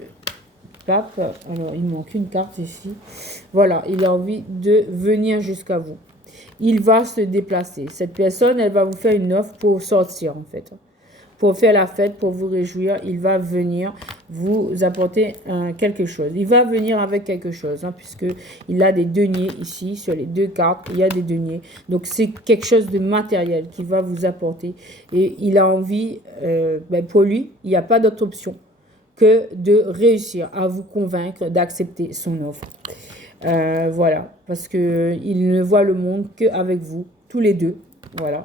pape, alors il manque une carte ici, voilà, il a envie de venir jusqu'à vous, il va se déplacer, cette personne, elle va vous faire une offre pour sortir en fait, pour faire la fête, pour vous réjouir, il va venir vous apporter quelque chose, il va venir avec quelque chose, hein, puisque il a des deniers ici, sur les deux cartes, il y a des deniers, donc c'est quelque chose de matériel qu'il va vous apporter, et il a envie, pour lui, il n'y a pas d'autre option que de réussir à vous convaincre d'accepter son offre. Voilà, parce qu'il ne voit le monde qu'avec vous, tous les deux. Voilà.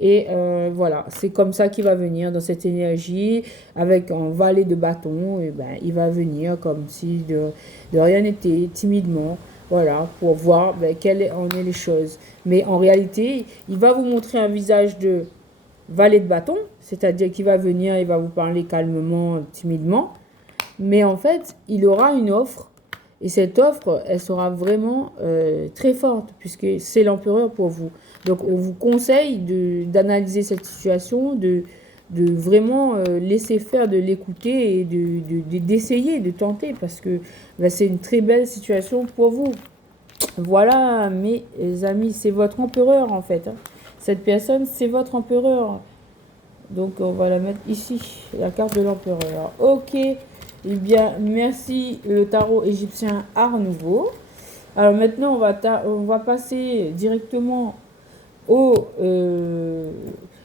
Et voilà, c'est comme ça qu'il va venir dans cette énergie, avec un valet de bâton. Et il va venir comme si de rien n'était, timidement. Voilà, pour voir quelles en est les choses. Mais en réalité, il va vous montrer un visage de valet de bâton, c'est-à-dire qu'il va venir, il va vous parler calmement, timidement, mais en fait, il aura une offre, et cette offre, elle sera vraiment très forte, puisque c'est l'empereur pour vous. Donc, on vous conseille d'analyser cette situation, de vraiment laisser faire, de l'écouter, et d'essayer, de tenter, parce que c'est une très belle situation pour vous. Voilà, mes amis, c'est votre empereur, en fait, hein. Cette personne, c'est votre empereur. Donc, on va la mettre ici, la carte de l'empereur. Ok, eh bien, merci le tarot égyptien Art Nouveau. Alors maintenant, on va passer directement au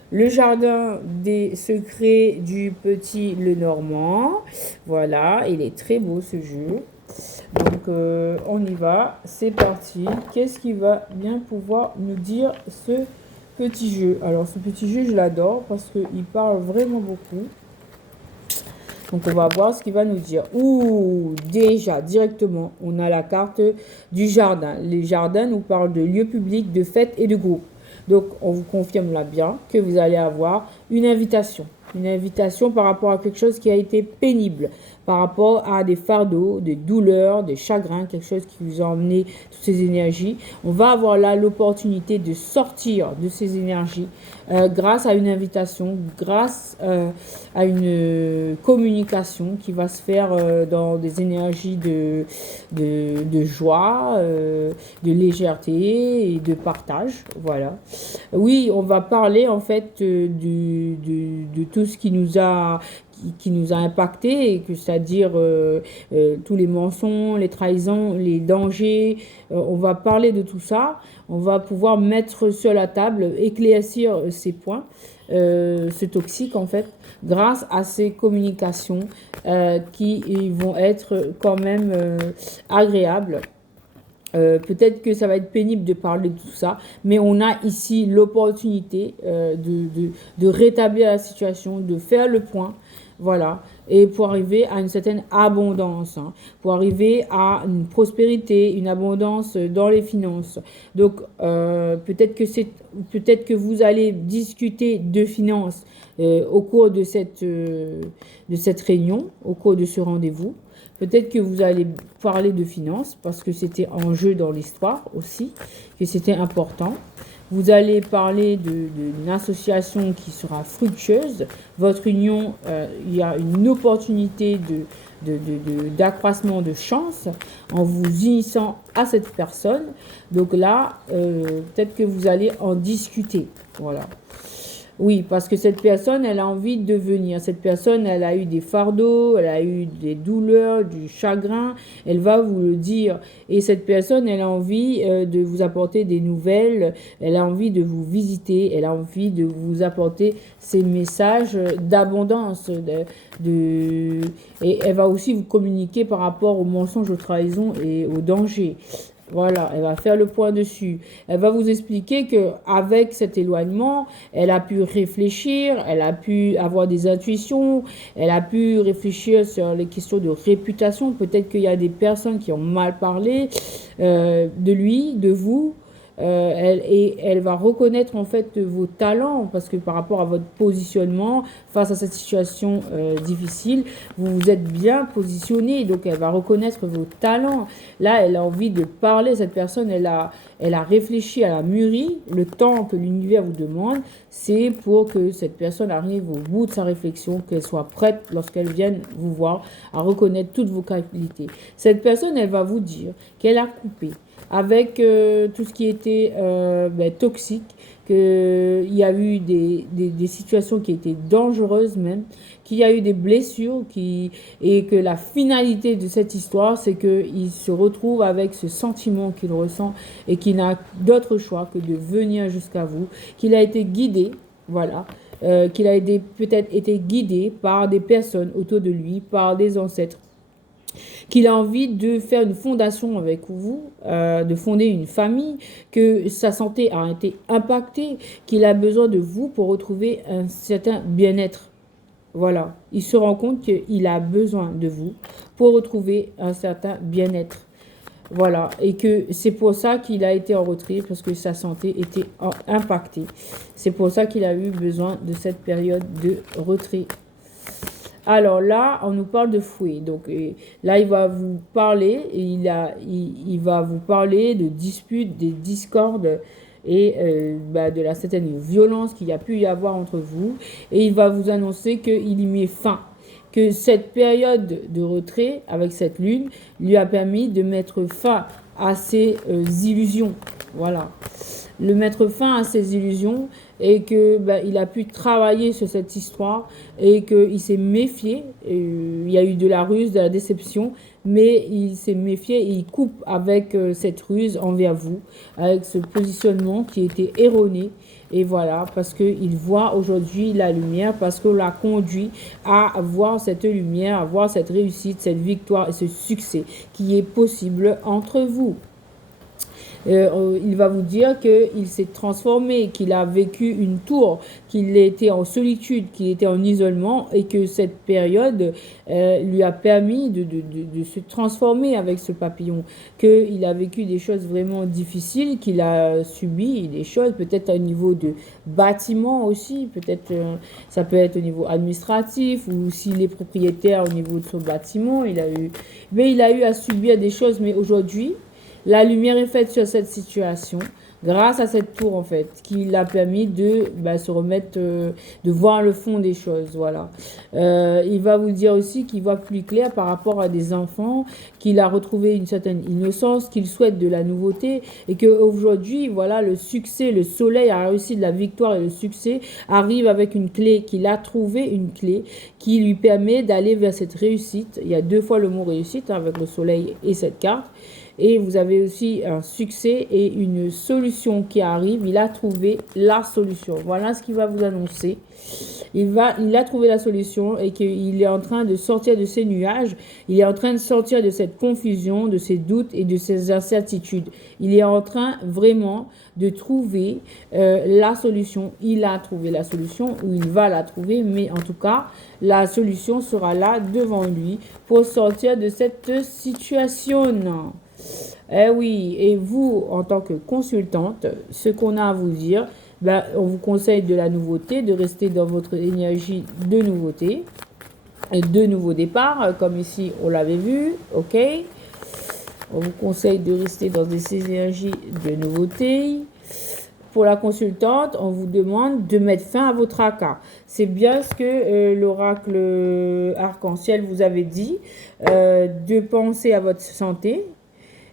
le jardin des secrets du petit Lenormand. Voilà, il est très beau ce jeu. Donc, on y va, c'est parti. Qu'est-ce qu'il va bien pouvoir nous dire ce petit jeu? Alors, ce petit jeu, je l'adore parce qu'il parle vraiment beaucoup. Donc, on va voir ce qu'il va nous dire. Ouh, déjà, directement, on a la carte du jardin. Les jardins nous parlent de lieux publics, de fêtes et de groupes. Donc, on vous confirme là bien que vous allez avoir une invitation. Une invitation par rapport à quelque chose qui a été pénible, par rapport à des fardeaux, des douleurs, des chagrins, quelque chose qui vous a emmené toutes ces énergies. On va avoir là l'opportunité de sortir de ces énergies grâce à une invitation, grâce à une communication qui va se faire dans des énergies de joie, de légèreté et de partage. Voilà. Oui, on va parler en fait de tout ce qui nous a impacté, et que c'est-à-dire tous les mensonges, les trahisons, les dangers. On va parler de tout ça. On va pouvoir mettre sur la table, éclaircir ces points, ce toxique en fait, grâce à ces communications qui vont être quand même agréables. Peut-être que ça va être pénible de parler de tout ça, mais on a ici l'opportunité de rétablir la situation, de faire le point, voilà, et pour arriver à une certaine abondance, hein, pour arriver à une prospérité, une abondance dans les finances. Donc, peut-être que vous allez discuter de finances au cours de cette réunion, au cours de ce rendez-vous. Peut-être que vous allez parler de finances parce que c'était en jeu dans l'histoire aussi, que c'était important. Vous allez parler d'une association qui sera fructueuse. Votre union, il y a une opportunité d'accroissement de chance en vous unissant à cette personne. Donc là, peut-être que vous allez en discuter. Voilà. Oui, parce que cette personne, elle a envie de venir. Cette personne, elle a eu des fardeaux, elle a eu des douleurs, du chagrin. Elle va vous le dire. Et cette personne, elle a envie de vous apporter des nouvelles. Elle a envie de vous visiter. Elle a envie de vous apporter ces messages d'abondance. Et elle va aussi vous communiquer par rapport aux mensonges, aux trahisons et aux dangers. Voilà, elle va faire le point dessus. Elle va vous expliquer que avec cet éloignement, elle a pu réfléchir, elle a pu avoir des intuitions, elle a pu réfléchir sur les questions de réputation. Peut-être qu'il y a des personnes qui ont mal parlé de lui, de vous. Elle va reconnaître en fait vos talents, parce que par rapport à votre positionnement face à cette situation difficile, vous vous êtes bien positionné, donc elle va reconnaître vos talents. Là, elle a envie de parler, cette personne, elle a réfléchi, elle a mûri. Le temps que l'univers vous demande, c'est pour que cette personne arrive au bout de sa réflexion, qu'elle soit prête lorsqu'elle vienne vous voir à reconnaître toutes vos qualités. Cette personne, elle va vous dire qu'elle a coupé avec tout ce qui était toxique, qu'il y a eu des situations qui étaient dangereuses même, qu'il y a eu des blessures, et que la finalité de cette histoire, c'est qu'il se retrouve avec ce sentiment qu'il ressent et qu'il n'a d'autre choix que de venir jusqu'à vous, qu'il a été guidé, voilà, qu'il a peut-être été guidé par des personnes autour de lui, par des ancêtres, qu'il a envie de faire une fondation avec vous, de fonder une famille, que sa santé a été impactée, qu'il a besoin de vous pour retrouver un certain bien-être. Voilà, il se rend compte qu'il a besoin de vous pour retrouver un certain bien-être. Voilà, et que c'est pour ça qu'il a été en retrait, parce que sa santé était impactée. C'est pour ça qu'il a eu besoin de cette période de retrait. Alors là, on nous parle de fouet. Donc là, il va vous parler, et il va vous parler de disputes, des discordes et de la certaine violence qu'il y a pu y avoir entre vous. Et il va vous annoncer qu'il y met fin. Que cette période de retrait avec cette lune lui a permis de mettre fin à ses illusions. Voilà. Le mettre fin à ses illusions, et que il a pu travailler sur cette histoire, et qu'il s'est méfié. Il y a eu de la ruse, de la déception, mais il s'est méfié, et il coupe avec cette ruse envers vous, avec ce positionnement qui était erroné. Et voilà, parce qu'il voit aujourd'hui la lumière, parce qu'on l'a conduit à voir cette lumière, à voir cette réussite, cette victoire et ce succès qui est possible entre vous. Il va vous dire qu'il s'est transformé, qu'il a vécu une tour, qu'il était en solitude, qu'il était en isolement, et que cette période lui a permis de se transformer avec ce papillon, qu'il a vécu des choses vraiment difficiles, qu'il a subi des choses, peut-être au niveau de bâtiment aussi, peut-être ça peut être au niveau administratif, ou s'il est propriétaire au niveau de son bâtiment, il a eu à subir des choses, mais aujourd'hui, la lumière est faite sur cette situation. grâce à cette tour en fait, qui l'a permis de se remettre, de voir le fond des choses, voilà. Il va vous dire aussi qu'il voit plus clair par rapport à des enfants, qu'il a retrouvé une certaine innocence, qu'il souhaite de la nouveauté et qu'aujourd'hui, voilà, le succès, le soleil a réussi de la victoire et le succès arrive avec une clé, qu'il a trouvé une clé qui lui permet d'aller vers cette réussite. Il y a deux fois le mot réussite avec le soleil et cette carte. Et vous avez aussi un succès et une solution qui arrive. Il a trouvé la solution. Voilà ce qu'il va vous annoncer. Il a trouvé la solution et qu'il est en train de sortir de ces nuages. Il est en train de sortir de cette confusion, de ces doutes et de ces incertitudes. Il est en train vraiment de trouver la solution. Il a trouvé la solution ou il va la trouver, mais en tout cas, la solution sera là devant lui pour sortir de cette situation. Eh oui, et vous, en tant que consultante, ce qu'on a à vous dire, on vous conseille de la nouveauté, de rester dans votre énergie de nouveauté, de nouveaux départs, comme ici on l'avait vu, ok. On vous conseille de rester dans ces énergies de nouveauté. Pour la consultante, on vous demande de mettre fin à votre tracas. C'est bien ce que l'oracle arc-en-ciel vous avait dit, de penser à votre santé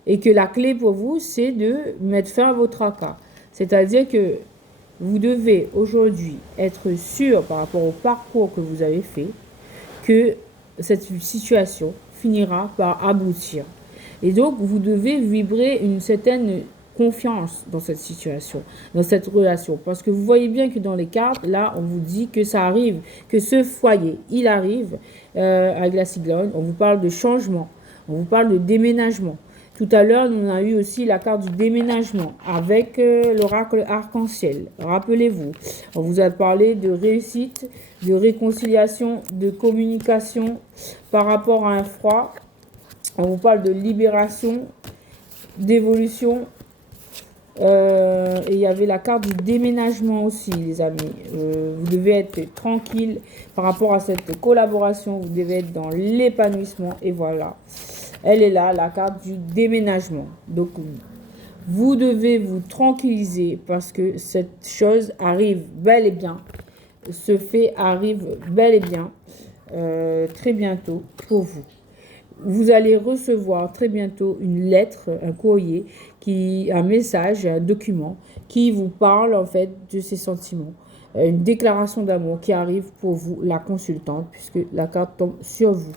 et que la clé pour vous, c'est de mettre fin à votre tracas. C'est-à-dire que vous devez aujourd'hui être sûr par rapport au parcours que vous avez fait que cette situation finira par aboutir. Et donc, vous devez vibrer une certaine confiance dans cette situation, dans cette relation. Parce que vous voyez bien que dans les cartes, là, on vous dit que ça arrive, que ce foyer, il arrive avec la cyclone. On vous parle de changement, on vous parle de déménagement. Tout à l'heure, on a eu aussi la carte du déménagement avec l'oracle arc-en-ciel. Rappelez-vous, on vous a parlé de réussite, de réconciliation, de communication par rapport à un froid. On vous parle de libération, d'évolution. Et il y avait la carte du déménagement aussi, les amis. Vous devez être tranquille par rapport à cette collaboration. Vous devez être dans l'épanouissement. Et voilà. Elle est là, la carte du déménagement. Donc, vous devez vous tranquilliser parce que cette chose arrive bel et bien. Ce fait arrive bel et bien très bientôt pour vous. Vous allez recevoir très bientôt une lettre, un courrier, un message, un document qui vous parle en fait de ces sentiments. Une déclaration d'amour qui arrive pour vous, la consultante, puisque la carte tombe sur vous.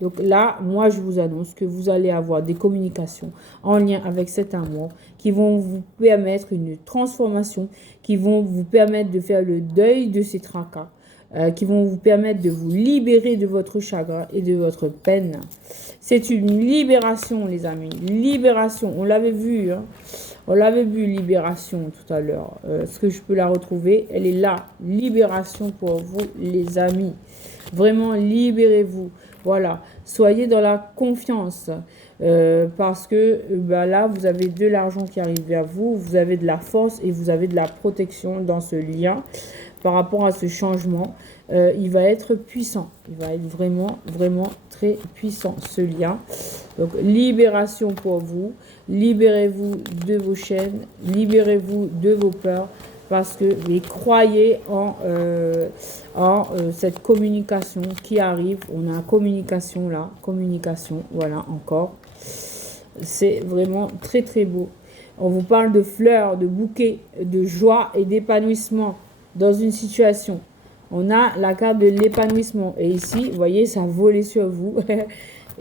Donc là, moi, je vous annonce que vous allez avoir des communications en lien avec cet amour qui vont vous permettre une transformation, qui vont vous permettre de faire le deuil de ces tracas, qui vont vous permettre de vous libérer de votre chagrin et de votre peine. C'est une libération, les amis. Libération, on l'avait vu, hein. On l'avait vu, libération, tout à l'heure. Est-ce que je peux la retrouver? Elle est là. Libération pour vous, les amis. Vraiment, libérez-vous. Voilà. Soyez dans la confiance. Parce que là, vous avez de l'argent qui arrive vers vous. Vous avez de la force et vous avez de la protection dans ce lien. Par rapport à ce changement, il va être puissant. Il va être vraiment, vraiment très puissant, ce lien. Donc, libération pour vous. Libérez-vous de vos chaînes. Libérez-vous de vos peurs. Parce que vous croyez en cette communication qui arrive. On a communication là. Communication, voilà, encore. C'est vraiment très, très beau. On vous parle de fleurs, de bouquets, de joie et d'épanouissement dans une situation. On a la carte de l'épanouissement. Et ici, vous voyez, ça a volé sur vous.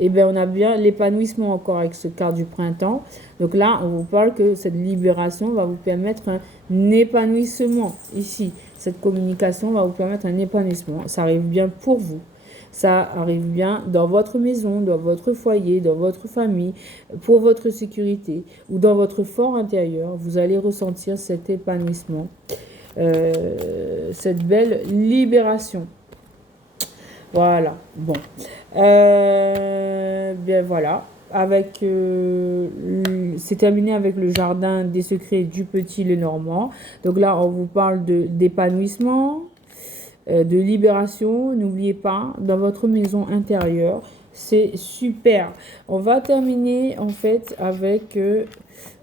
Et bien, on a bien l'épanouissement encore avec ce carte du printemps. Donc là, on vous parle que cette libération va vous permettre un épanouissement. Ici, cette communication va vous permettre un épanouissement. Ça arrive bien pour vous. Ça arrive bien dans votre maison, dans votre foyer, dans votre famille, pour votre sécurité ou dans votre fort intérieur. Vous allez ressentir cet épanouissement. Cette belle libération. Voilà. Bon. Bien voilà. Avec c'est terminé avec le jardin des secrets du petit Lenormand. Donc là, on vous parle d'épanouissement, de libération. N'oubliez pas, dans votre maison intérieure, C'est super. On va terminer en fait avec...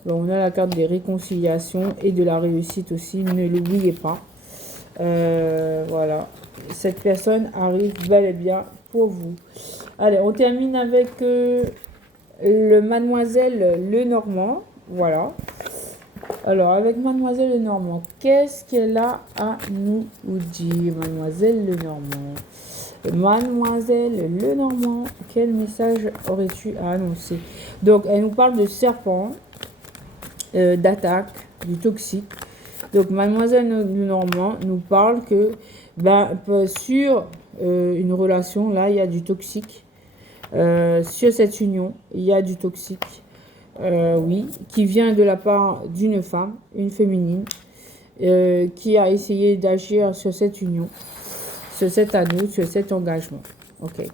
on a la carte des réconciliations et de la réussite aussi. Ne l'oubliez pas. Voilà. Cette personne arrive bel et bien pour vous. Allez, on termine avec le Mademoiselle Lenormand. Voilà. Alors, avec Mademoiselle Lenormand, qu'est-ce qu'elle a à nous dire, Mademoiselle Lenormand? Mademoiselle Lenormand, quel message aurais-tu à annoncer? Donc, elle nous parle de serpent, d'attaque, du toxique. Donc, Mademoiselle Lenormand nous parle que sur une relation, là, il y a du toxique. Sur cette union, il y a du toxique. Oui, qui vient de la part d'une femme, une féminine, qui a essayé d'agir sur cette union, sur cet anneau, sur cet engagement. Ok.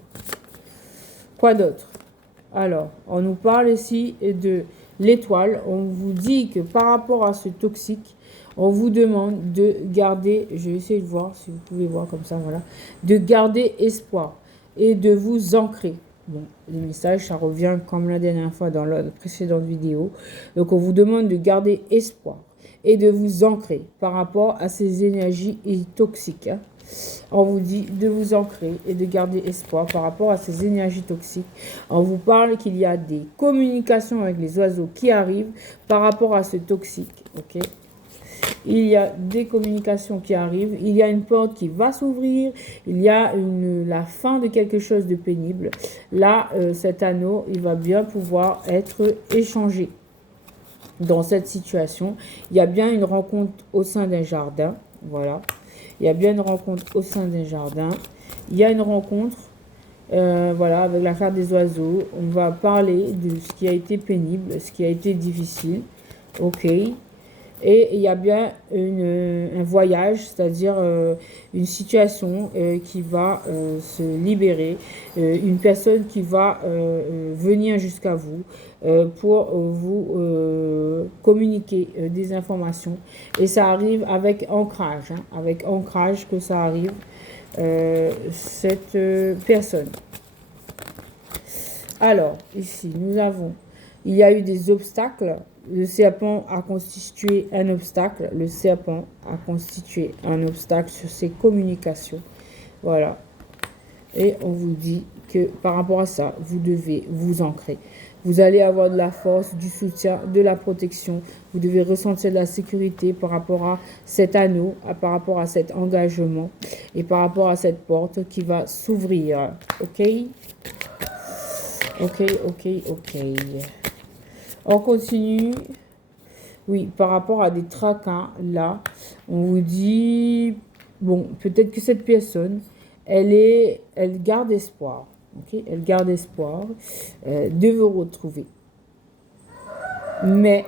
Quoi d'autre? Alors, on nous parle ici de l'étoile. On vous dit que par rapport à ce toxique, on vous demande de garder, je vais essayer de voir si vous pouvez voir comme ça, voilà, de garder espoir et de vous ancrer. Bon, les messages, ça revient comme la dernière fois dans la précédente vidéo. Donc, on vous demande de garder espoir et de vous ancrer par rapport à ces énergies toxiques. Hein. On vous dit de vous ancrer et de garder espoir par rapport à ces énergies toxiques. On vous parle qu'il y a des communications avec les oiseaux qui arrivent par rapport à ce toxique. Ok. Il y a des communications qui arrivent, il y a une porte qui va s'ouvrir, il y a la fin de quelque chose de pénible. Là, cet anneau, il va bien pouvoir être échangé. Dans cette situation, il y a bien une rencontre au sein d'un jardin. Voilà. Il y a bien une rencontre au sein d'un jardin. Il y a une rencontre, voilà, avec la carte des oiseaux. On va parler de ce qui a été pénible, ce qui a été difficile. Ok. Et il y a bien un voyage, c'est-à-dire une situation qui va se libérer, une personne qui va venir jusqu'à vous pour vous communiquer des informations. Et ça arrive avec ancrage, hein, avec ancrage que ça arrive, cette personne. Alors, ici, nous avons, il y a eu des obstacles. Le serpent a constitué un obstacle. Le serpent a constitué un obstacle sur ses communications. Voilà. Et on vous dit que par rapport à ça, vous devez vous ancrer. Vous allez avoir de la force, du soutien, de la protection. Vous devez ressentir de la sécurité par rapport à cet anneau, par rapport à cet engagement et par rapport à cette porte qui va s'ouvrir. Ok? Ok, ok, ok. On continue. Oui, par rapport à des tracas, là, on vous dit, bon, peut-être que cette personne, elle garde espoir. Ok, elle garde espoir de vous retrouver. Mais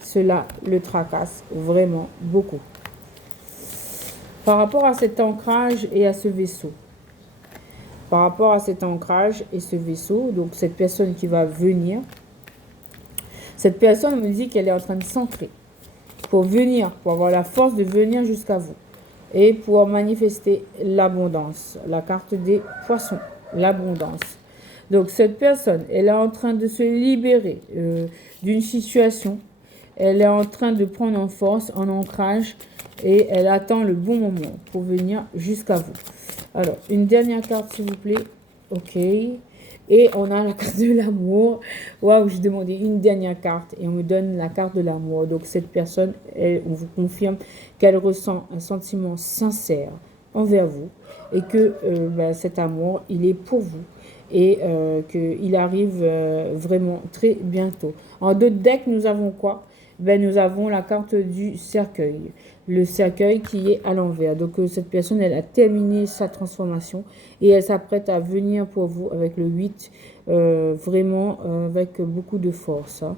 cela le tracasse vraiment beaucoup. Par rapport à cet ancrage et à ce vaisseau. Par rapport à cet ancrage et ce vaisseau, donc cette personne qui va venir, cette personne me dit qu'elle est en train de s'ancrer pour venir, pour avoir la force de venir jusqu'à vous et pour manifester l'abondance. La carte des poissons, l'abondance. Donc cette personne, elle est en train de se libérer d'une situation. Elle est en train de prendre en force, en ancrage et elle attend le bon moment pour venir jusqu'à vous. Alors, une dernière carte s'il vous plaît. Ok. Et on a la carte de l'amour. Waouh, j'ai demandé une dernière carte et on me donne la carte de l'amour. Donc cette personne, on vous confirme qu'elle ressent un sentiment sincère envers vous et que cet amour, il est pour vous et qu'il arrive vraiment très bientôt. En d'autres decks, nous avons quoi? Nous avons la carte du cercueil. Le cercueil qui est à l'envers. Donc cette personne, elle a terminé sa transformation et elle s'apprête à venir pour vous avec le 8, vraiment avec beaucoup de force. Hein.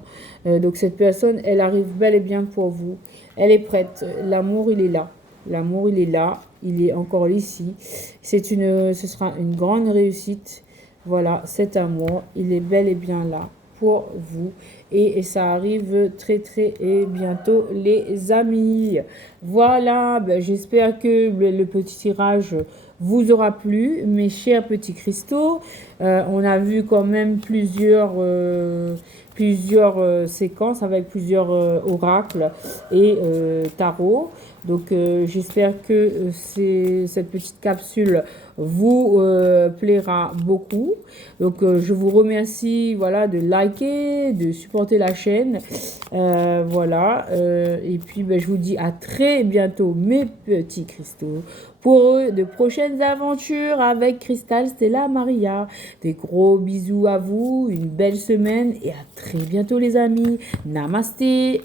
Donc cette personne, elle arrive bel et bien pour vous. Elle est prête. L'amour, il est là. L'amour, il est là. Il est encore ici. Ce sera une grande réussite. Voilà, cet amour, il est bel et bien là pour vous. Et ça arrive très très et bientôt les amis. Voilà, j'espère que le petit tirage vous aura plu, mes chers petits cristaux. On a vu quand même plusieurs séquences avec plusieurs oracles et tarots. Donc j'espère que cette petite capsule vous plaira beaucoup. Donc je vous remercie voilà, de liker, de supporter la chaîne. Voilà. Et puis je vous dis à très bientôt mes petits cristaux pour de prochaines aventures avec Cristal Stella Maria. Des gros bisous à vous, une belle semaine et à très bientôt les amis. Namasté.